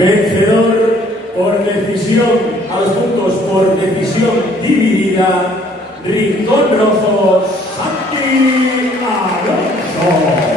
Vencedor por decisión, a los puntos por decisión dividida, Rincón Rojo, Santi Alonso.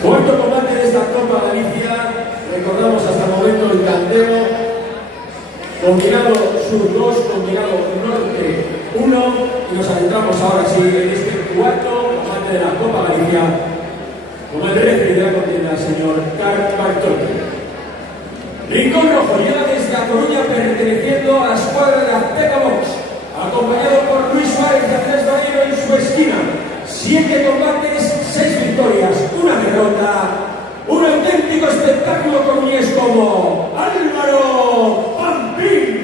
Cuarto combate de esta Copa Galicia, recordamos hasta el momento el cantero, combinado sur 2, combinado norte 1, y nos adentramos ahora sí en este cuarto combate de la Copa Galicia, como el referee de la contienda, el señor Carl Bartoldi. Rincón Rojo llega desde A Coruña perteneciendo a la escuadra de Azteca Box, acompañado por Luis Suárez y Andrés Valero en su esquina. 7 combates, 6 victorias, 1 derrota, un auténtico espectáculo coruñés como Álvaro Pampín.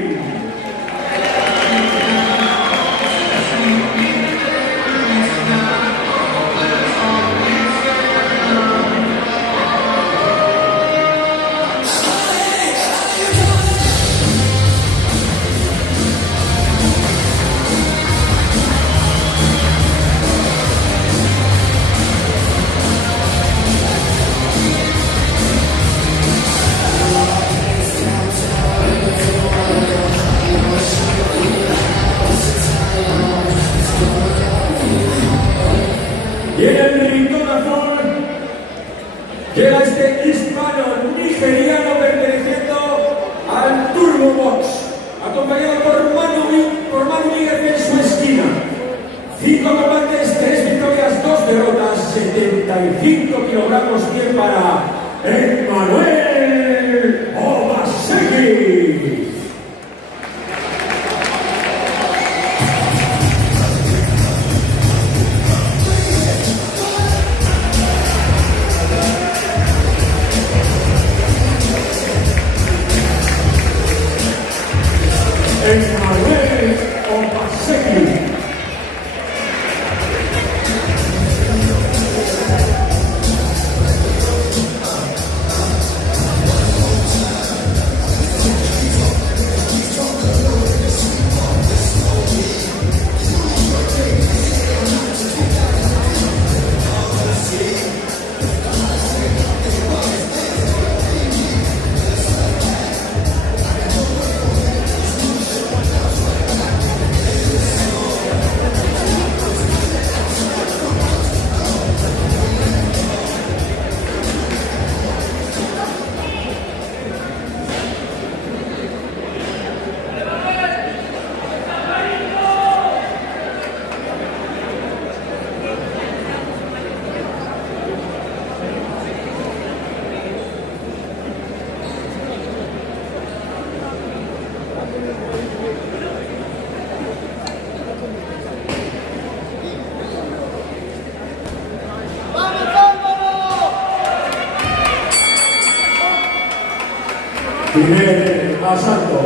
Y en el rincón azul llega este hispano nigeriano perteneciendo al Turbo Box, acompañado por Manu Miguel en su esquina. 5 combates, 3 victorias, 2 derrotas, 75 kilogramos, bien para Emmanuel Obaseki. Emmanuel Obaseki. Primer asalto.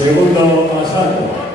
Segundo asalto.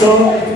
Son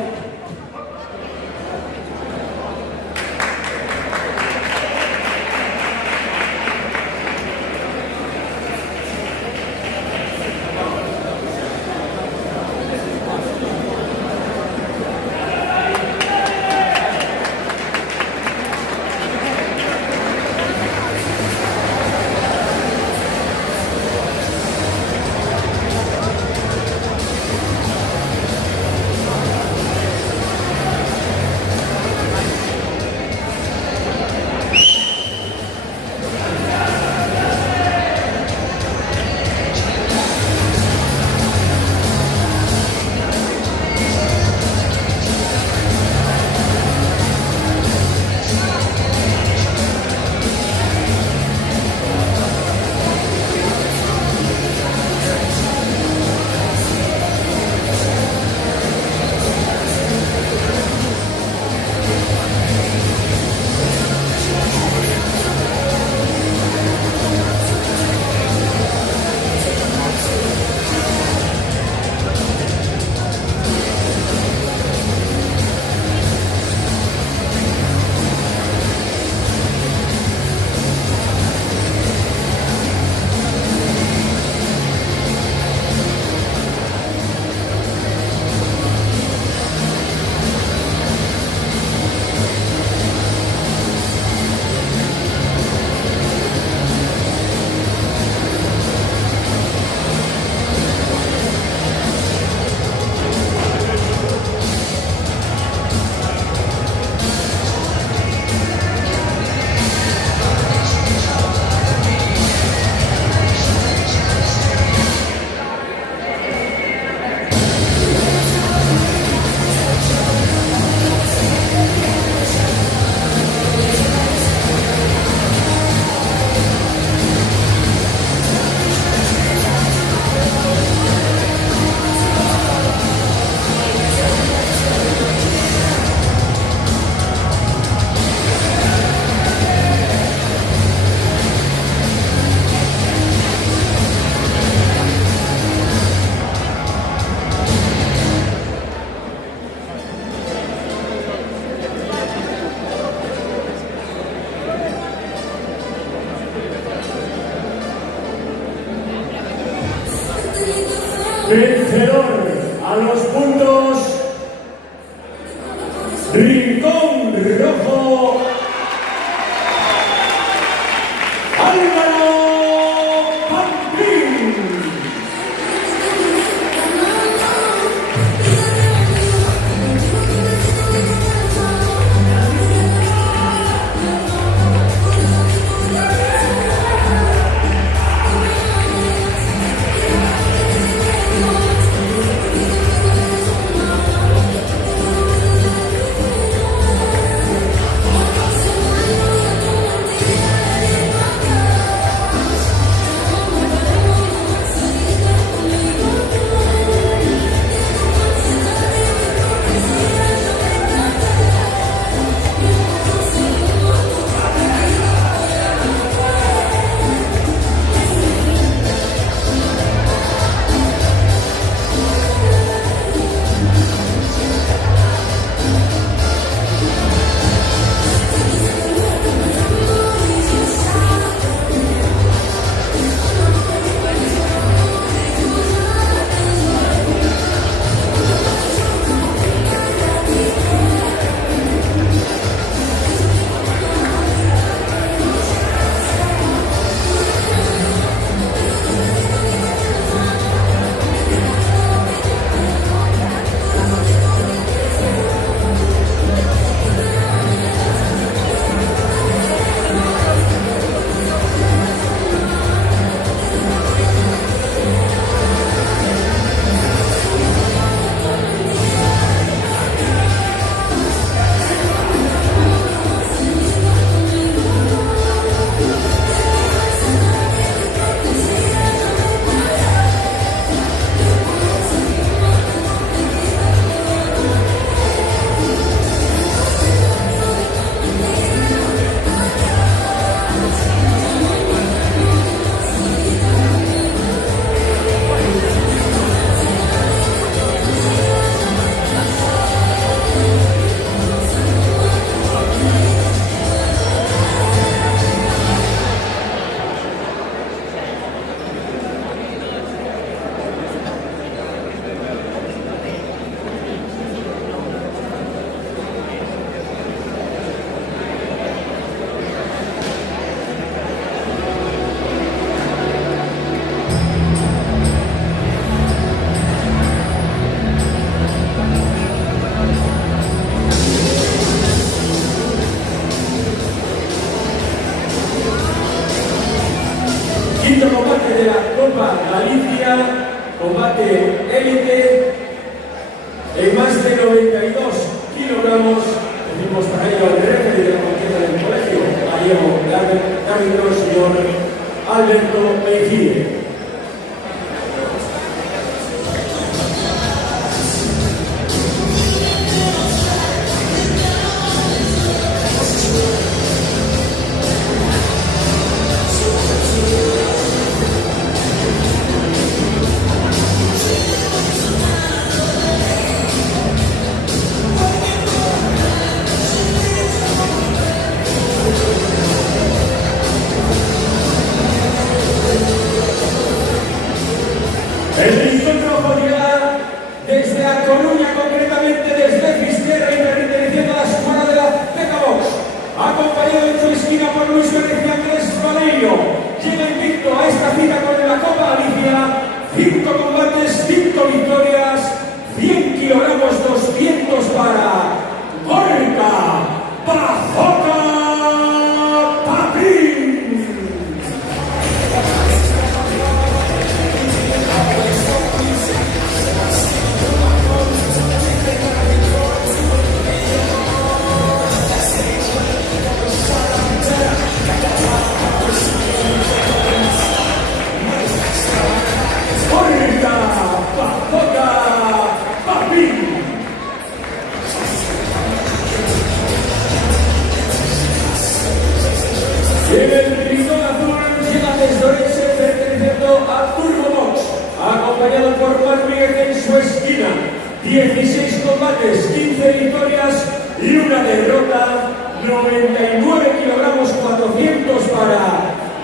vencedor a los puntos, Rincón Rojo, Álvaro Pampín. Quinto combate de la Copa Galicia, combate élite, en más de 92 kilogramos. Decimos para ello el referee de la contienda del colegio gallego de árbitro, señor Alberto Mejide. El encuentro podría desde A Coruña, concretamente desde Fisterra y perteneciendo a la escuela de la Teca Box, acompañado en su esquina por Luis García Andrés Valerio. Llega invicto a esta cita con la Copa Galicia, 5 combates, 5 victorias, 100 kilogramos, 200 para Gorka Bazooka Papín. En el tricón azul llega desde Orense perteneciendo a Turbo Box, acompañado por Juan Miguel en su esquina. 16 combates, 15 victorias y una derrota. 99 kilogramos, 400 para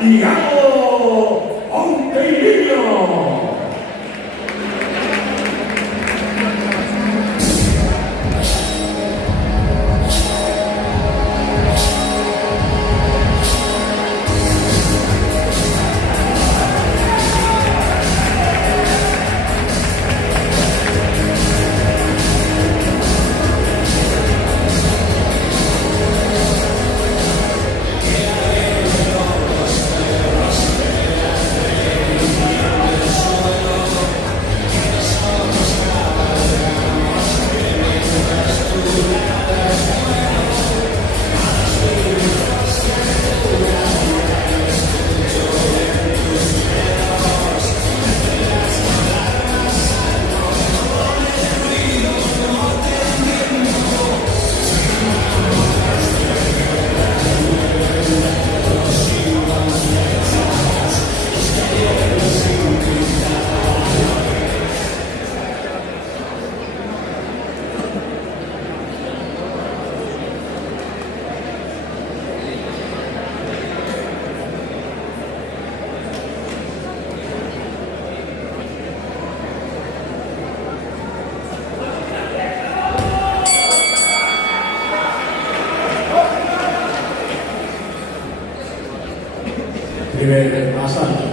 Iago Onteilino. Primer asalto.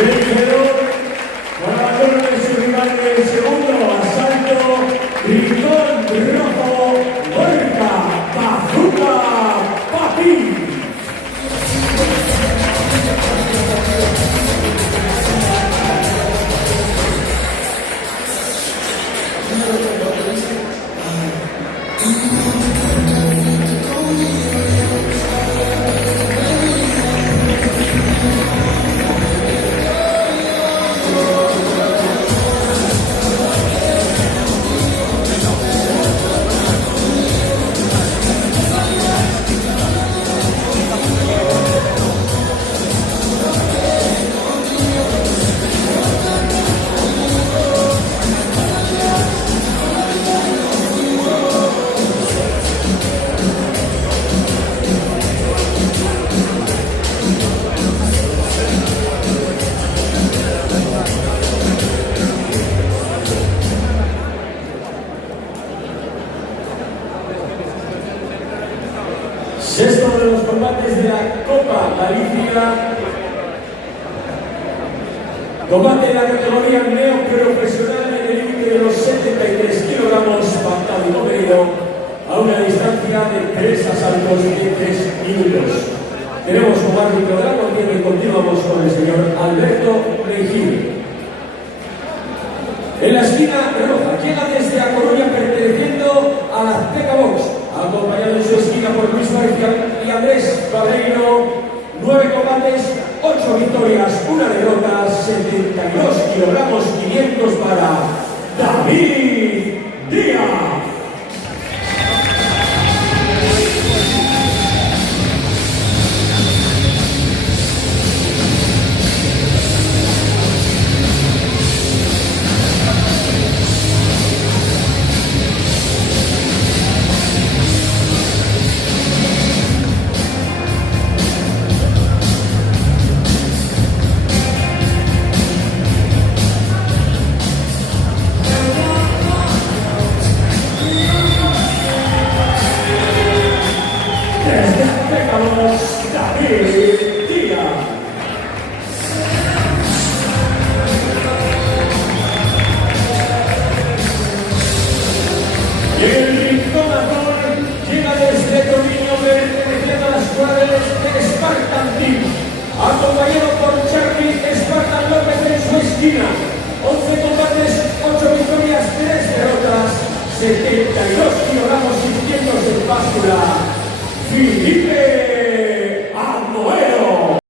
Vencedor, ganador de su rival del segundo asalto, Rincón Rojo, Gorka Bazooka Papi. Sexto de los combates de la Copa Galicia. Combate en la categoría neoprofesional en el límite de los 73 kilogramos, pactado y convenido a una distancia de 3 asaltos de 3 minutos. Tenemos como árbitro de la contienda y continuamos con el señor Alberto Mejía. En la esquina roja llega desde A Coruña perteneciendo a la Teca Box, acompañado en su esquina por Luis Marcial y Andrés Barreiro. 9 combates, 8 victorias, 1 derrota, 72 kilogramos 500 para David Díaz. Y el rincón azul llega desde Torino perteneciendo a las cuadras de Spartan Team, acompañado por Charlie Spartan López en su esquina. 11 combates, 8 victorias, 3 derrotas, 72 kilogramos sintiéndose en báscula. Felipe Amoero.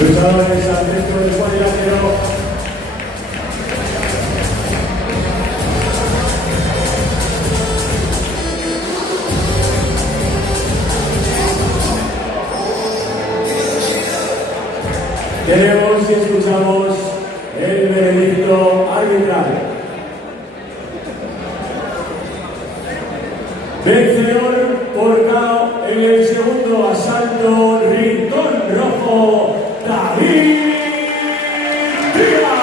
Luchadores al centro del cuadrilátero. Queremos y escuchamos el veredicto arbitral. Vencedor por KO en el segundo asalto, rincón rojo, David Díaz.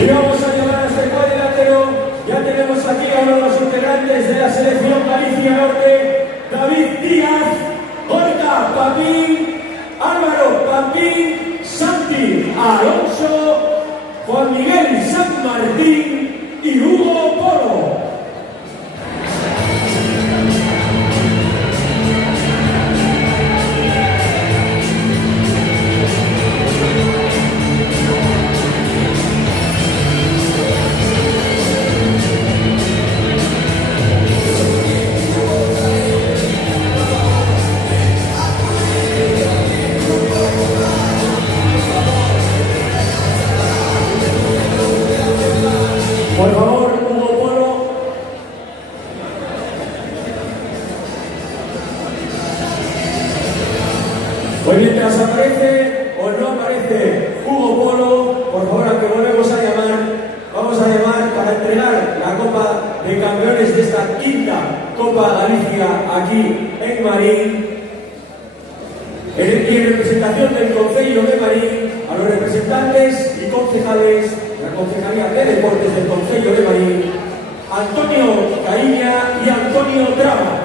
Y vamos a llevar a este cuadrilátero, ya tenemos aquí a uno de los integrantes de la selección Galicia Norte, David Díaz, Gorka Papín, Álvaro Papín, Santi Alonso, Juan Miguel San Martín y Hugo Polo. Por favor, Hugo Polo. Pues mientras aparece o no aparece Hugo Polo, por favor, aunque volvemos a llamar, vamos a llamar para entregar la Copa de Campeones de esta quinta Copa Galicia aquí en Marín. Y en representación del Concello de Marín, a los representantes y concejales, la Concejalía de Deportes del Concello de Marín, Antonio Caíña y Antonio Traba.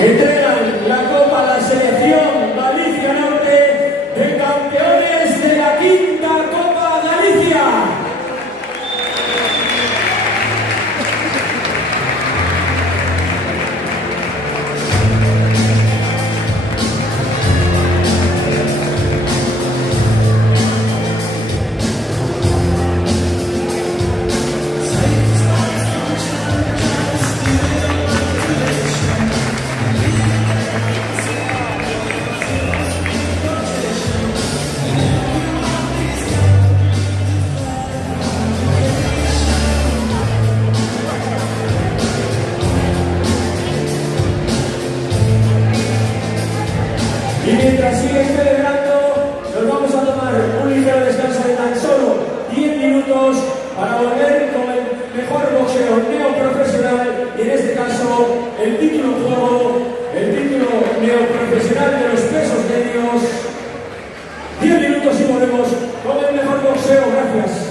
Entregan la Copa a la selección Galicia Norte de campeones de la quinta Copa Galicia. Y mientras siguen celebrando, nos vamos a tomar un ligero descanso de tan solo 10 minutos para volver con el mejor boxeo neoprofesional y en este caso el título en juego, el título neoprofesional de los pesos medios. 10 minutos y volvemos con el mejor boxeo. Gracias.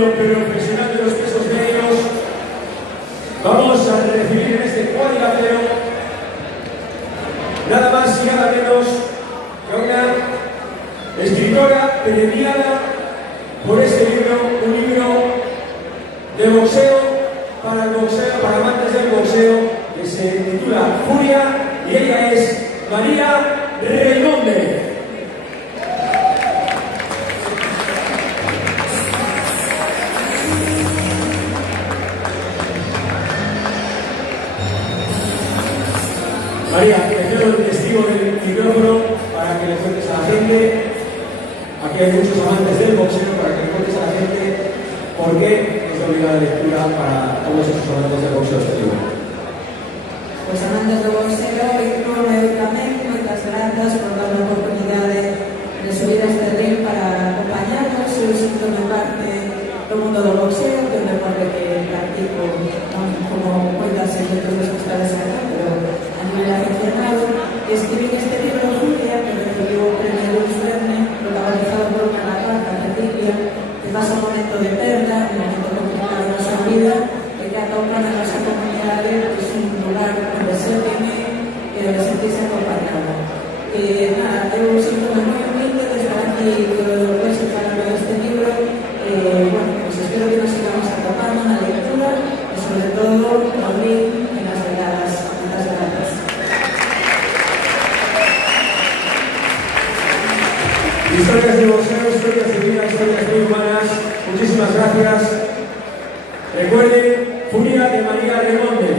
neoprofesional de los pesos medios. Vamos a recibir en este cuadrilátero nada más y nada menos que una escritora premiada por este libro, un libro de boxeo para el boxeo, para amantes del boxeo, que se titula Furia, y ella es María Reimóndez. María, te cedo el testigo del micrófono para que le cuentes a la gente. Aquí hay muchos amantes del boxeo, para que le cuentes a la gente por qué es obligada lectura para todos esos amantes del boxeo este libro. Pues amantes do boxeo, eu tamén, moitas grazas por dar a oportunidade de subir a este ring para acompañarnos. Eu sinto-me parte do mundo do boxeo, que é un deporte que practico como moitas xentes dos que estades acá, pero a nivel aficionado. Escribí este libro, Furia, que recibiu o premio Luis Verne, protagonizado por una lagarta, Cecilia, que pasa un momento de perda, un momento complicado na súa vida, e que atopa na nosa comunidade pues, un lugar onde se tiene e onde sentirse acompañado. Nada, eu sinto-me moi humilde de estar aquí pues, falando deste libro. Bueno, pues espero que nos sigamos atopando na lectura e sobre todo no ring e nas veladas. Muchas gracias. Historias de boxeo, historias de vida, historias muy humanas. Muchísimas gracias. Recuerden, Furia de María Reimóndez.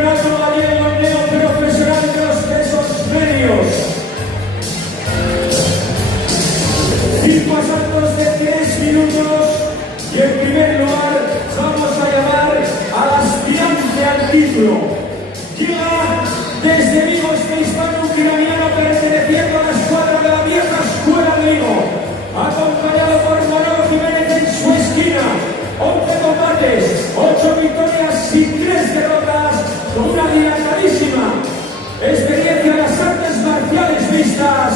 campeonato gallego neoprofesional de los pesos medios. 5 asaltos de 3 minutos y en primer lugar vamos a llamar al aspirante al título. Llega desde Vigo este hispano-ucraniano perteneciendo a la escuadra de la vieja escuela de Vigo, acompañado por Manolo Jiménez en su esquina. 11 combates, 8 victorias y 3 derrotas, con una dilatadísima experiencia en las artes marciales mixtas.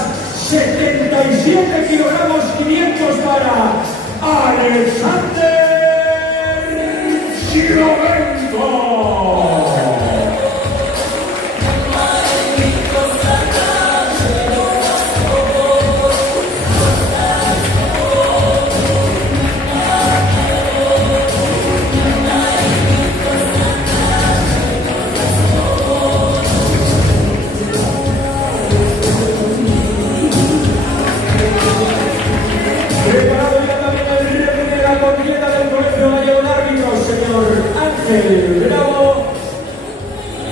77 kilogramos 500 para Alexander Girovento. Bravo,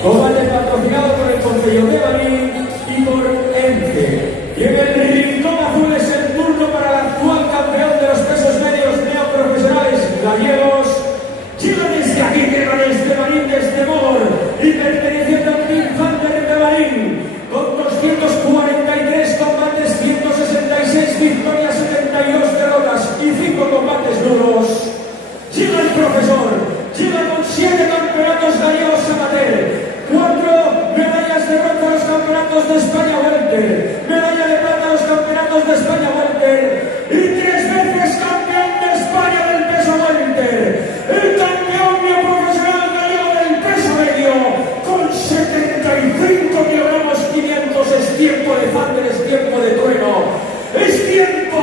combate patrocinado por el Concello de Marín y por ENCE. Y en el rincón azul es el turno para el actual campeón de los pesos medios neoprofesionales gallegos. Llega desde aquí, llega desde Marín, desde Módor, y perteneciendo al Team Thunder de Marín, con 243 combates, 166 victorias, 72 derrotas y 5 combates duros. Llega el profesor. Llega con 7 campeonatos gallegos amateur, 4 medallas de bronce a los campeonatos de España welter, medalla de plata a los campeonatos de España welter y 3 veces campeón de España del peso welter. El campeón neoprofesional gallego del peso medio con 75 kilogramos 500. Es tiempo de Thunder, es tiempo de trueno, es tiempo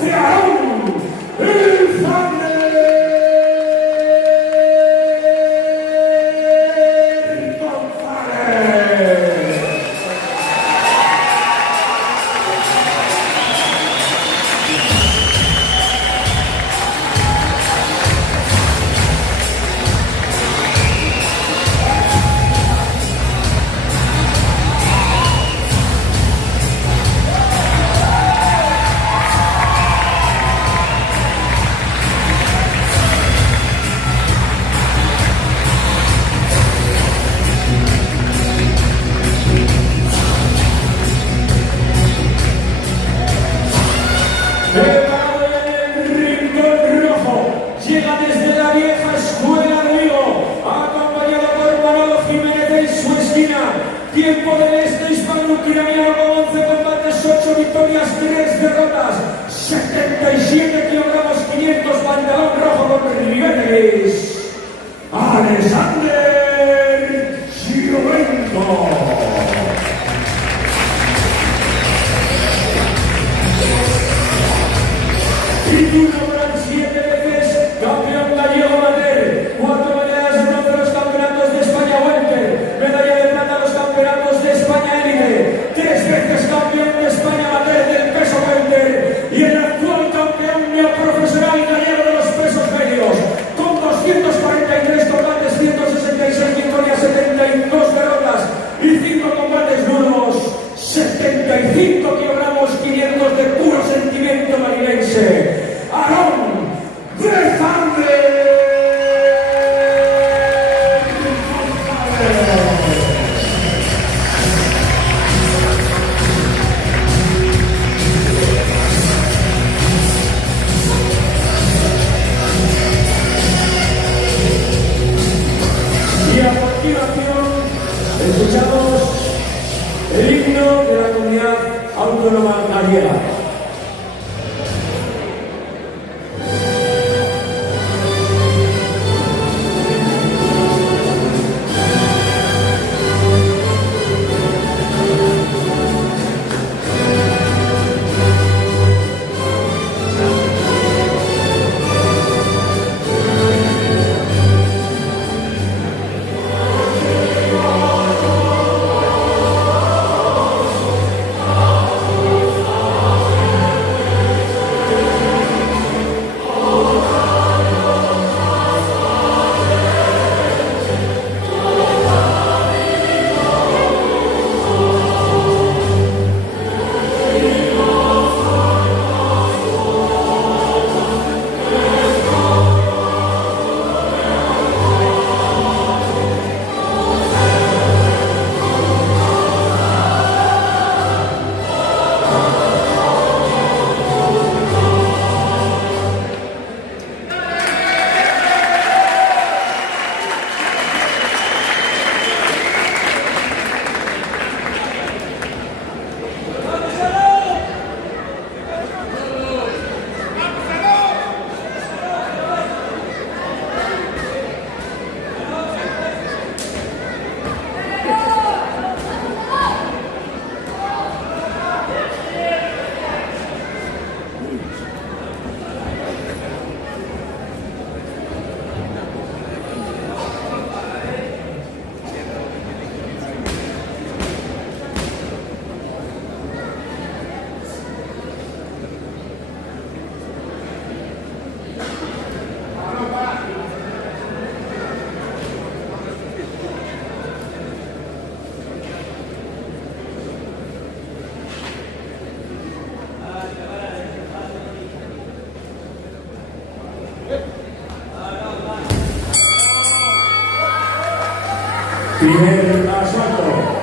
de Aarón, el Thunder. Tiempo del este hispano-ucraniano con 11 combates, 8 victorias, 3 derrotas, 77 kilogramos 500, pantalón rojo con ribetes. Alexander Girovento. Título para 7 veces campeón gallego amateur, 4 medallas de bronce a los campeonatos de España welter, medalla de plata a los campeonatos de España élite, 3 veces campeón de España amateur del peso welter y el actual campeón neoprofesional gallego de los pesos medios, con 243 combates, 166 victorias, 72 derrotas y 5 combates duros, 75 kilogramos 500 de puro sentimiento marinense. Aarón de Thunder. Y a continuación escuchamos el himno de la comunidad autónoma gallega. Primer asalto.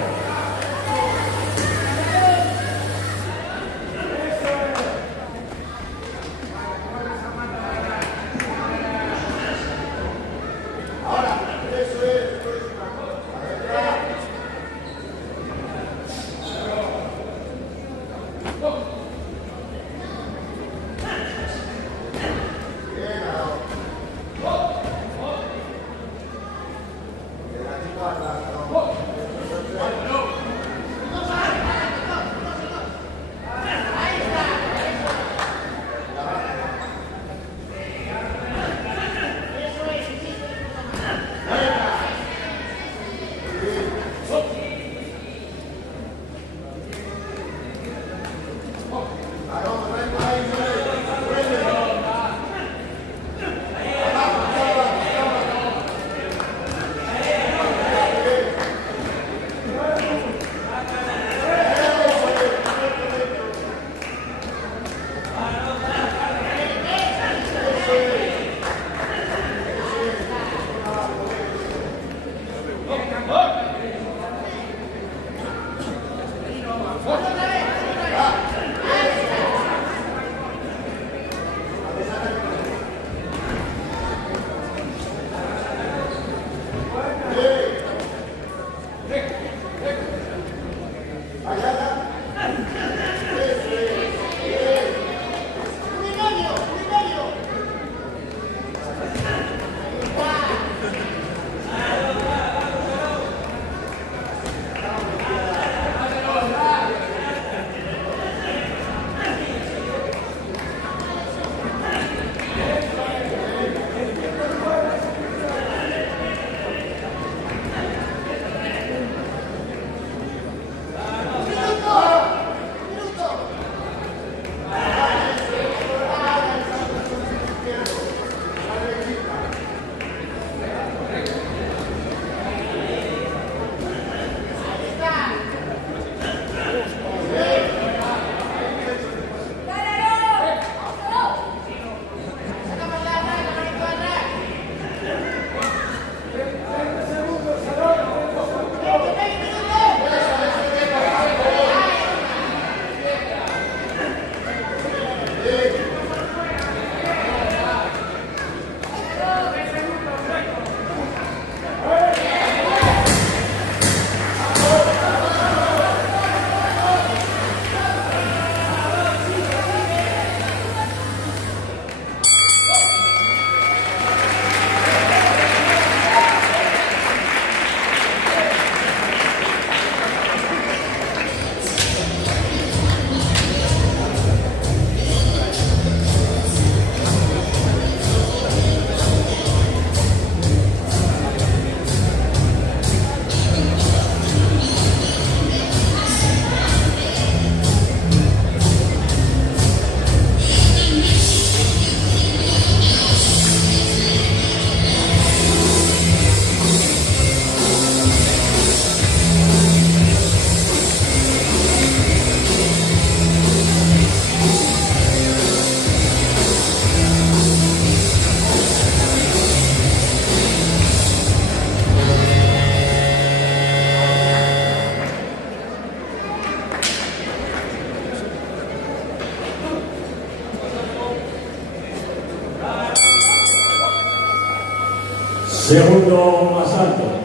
Segundo asalto.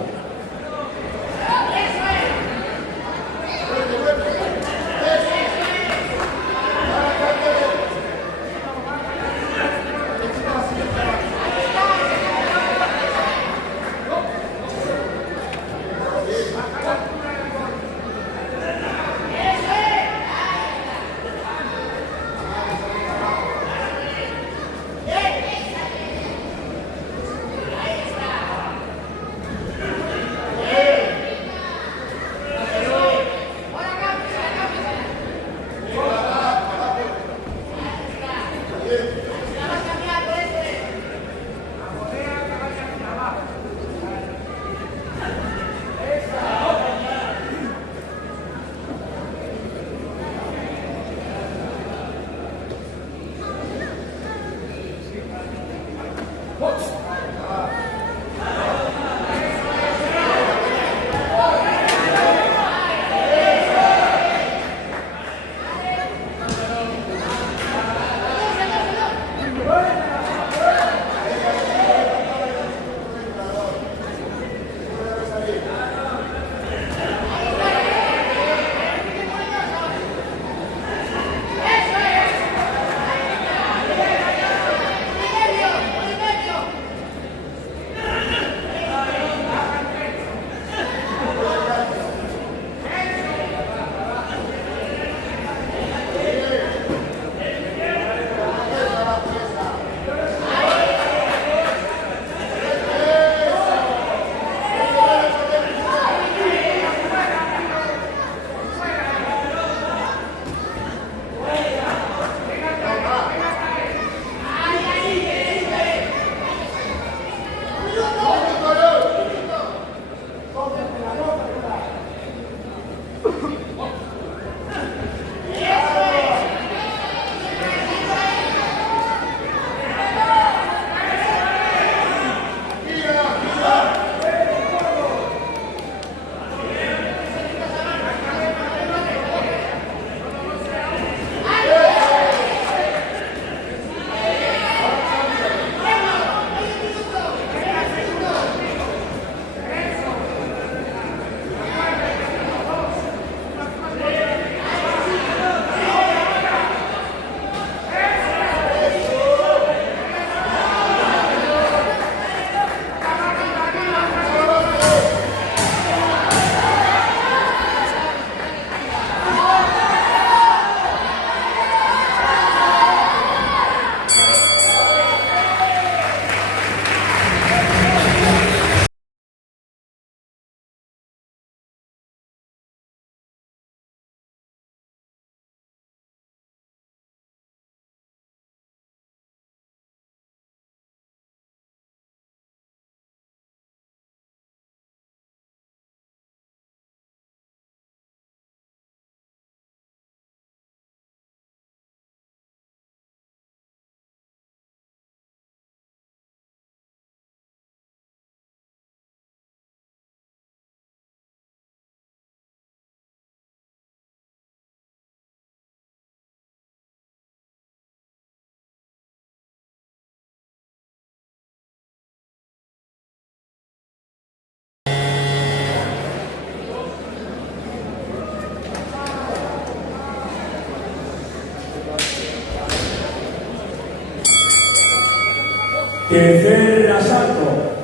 Tercer asalto.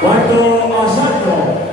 Cuarto asalto.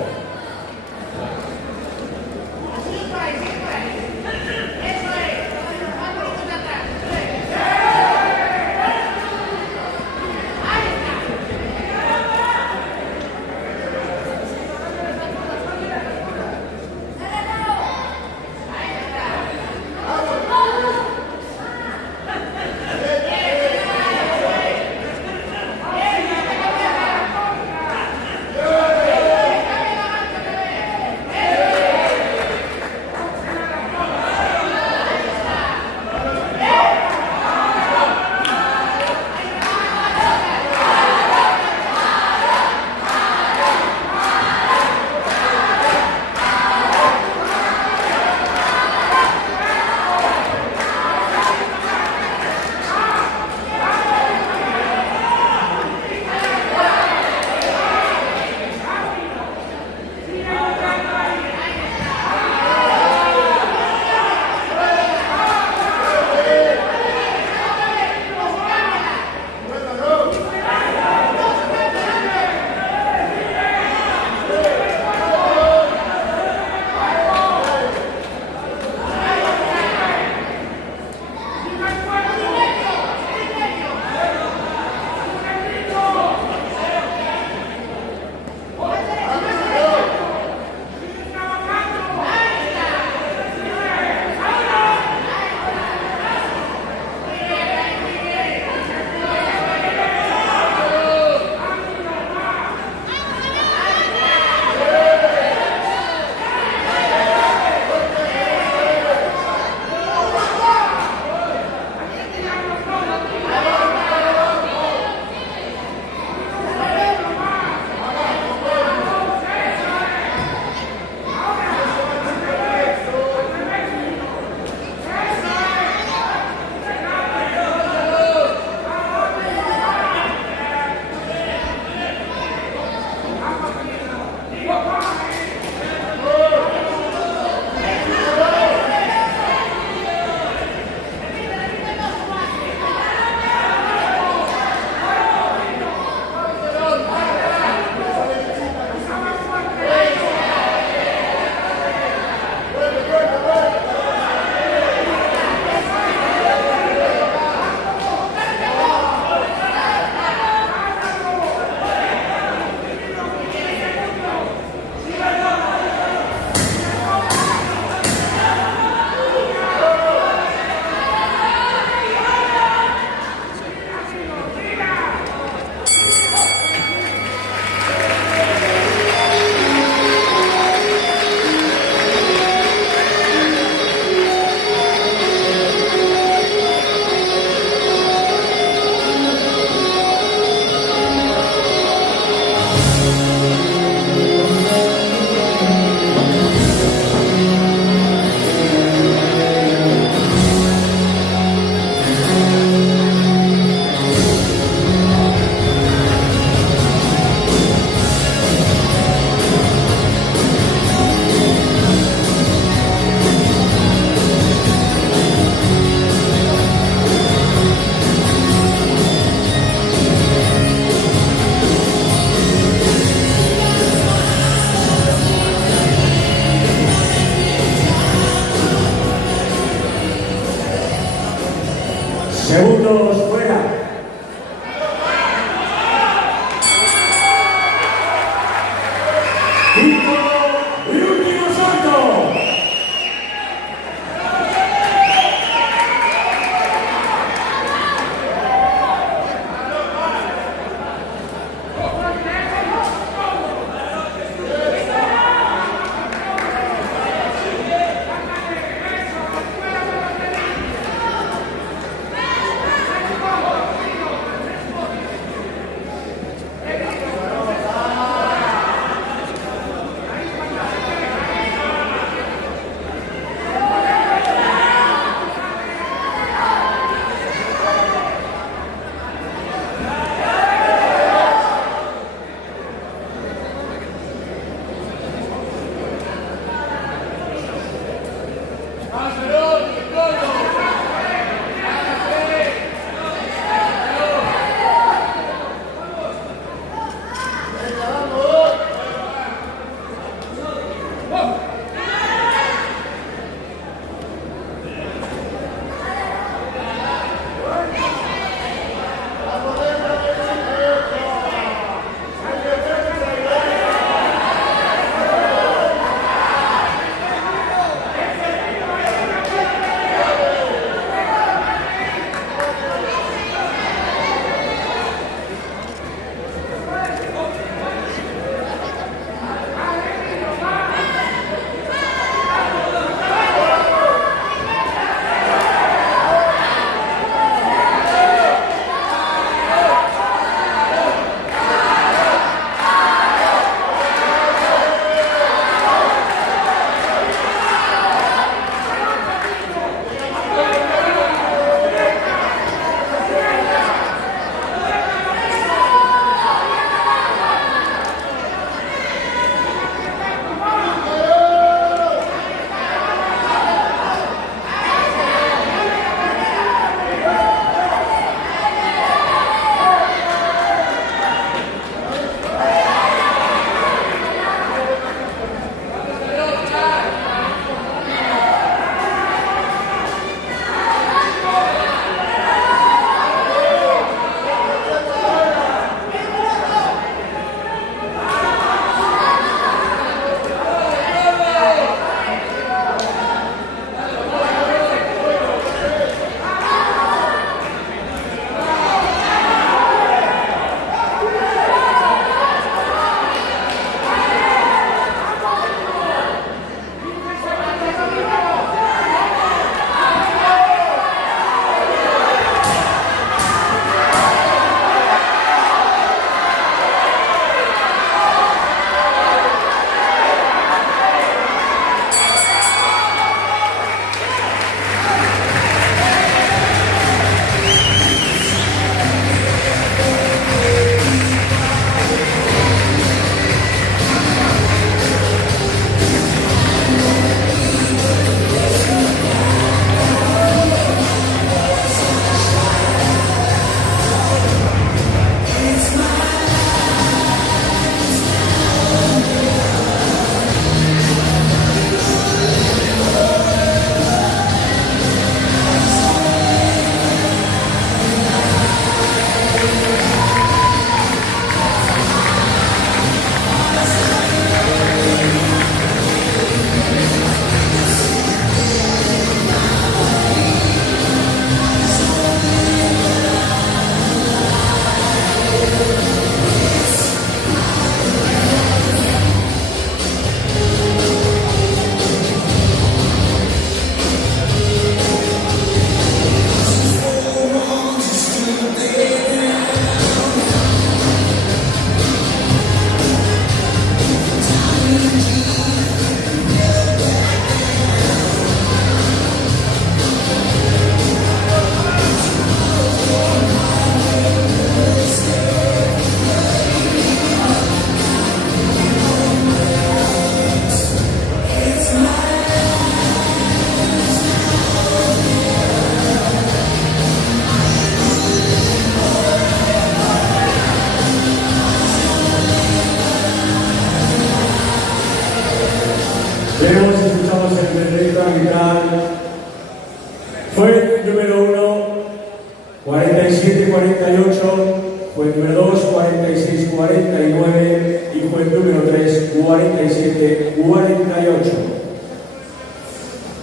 49 y juez número 3 47-48.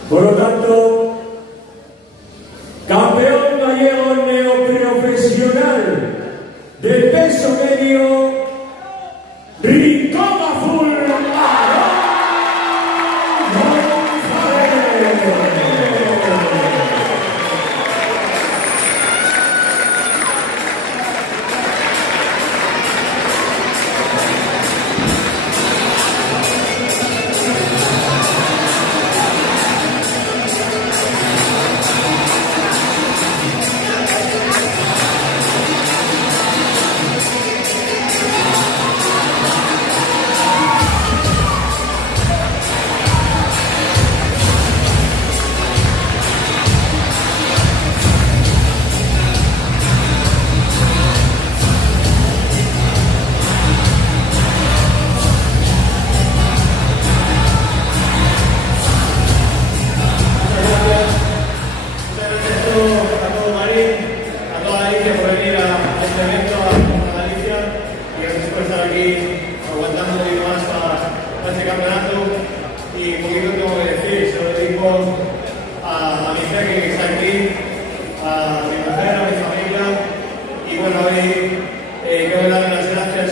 Por lo tanto, campeón gallego neoprofesional de peso medio, Rincón Azul, a mi jefe que está aquí, a mi mujer, a mi familia, y bueno, hoy quiero darle las gracias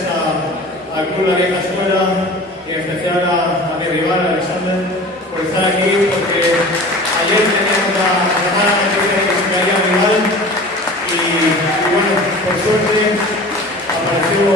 al Club La Vieja Escuela y en especial a mi rival, Alexander, por estar aquí, porque ayer teníamos la mala noticia de que se caía rival y bueno, por suerte apareció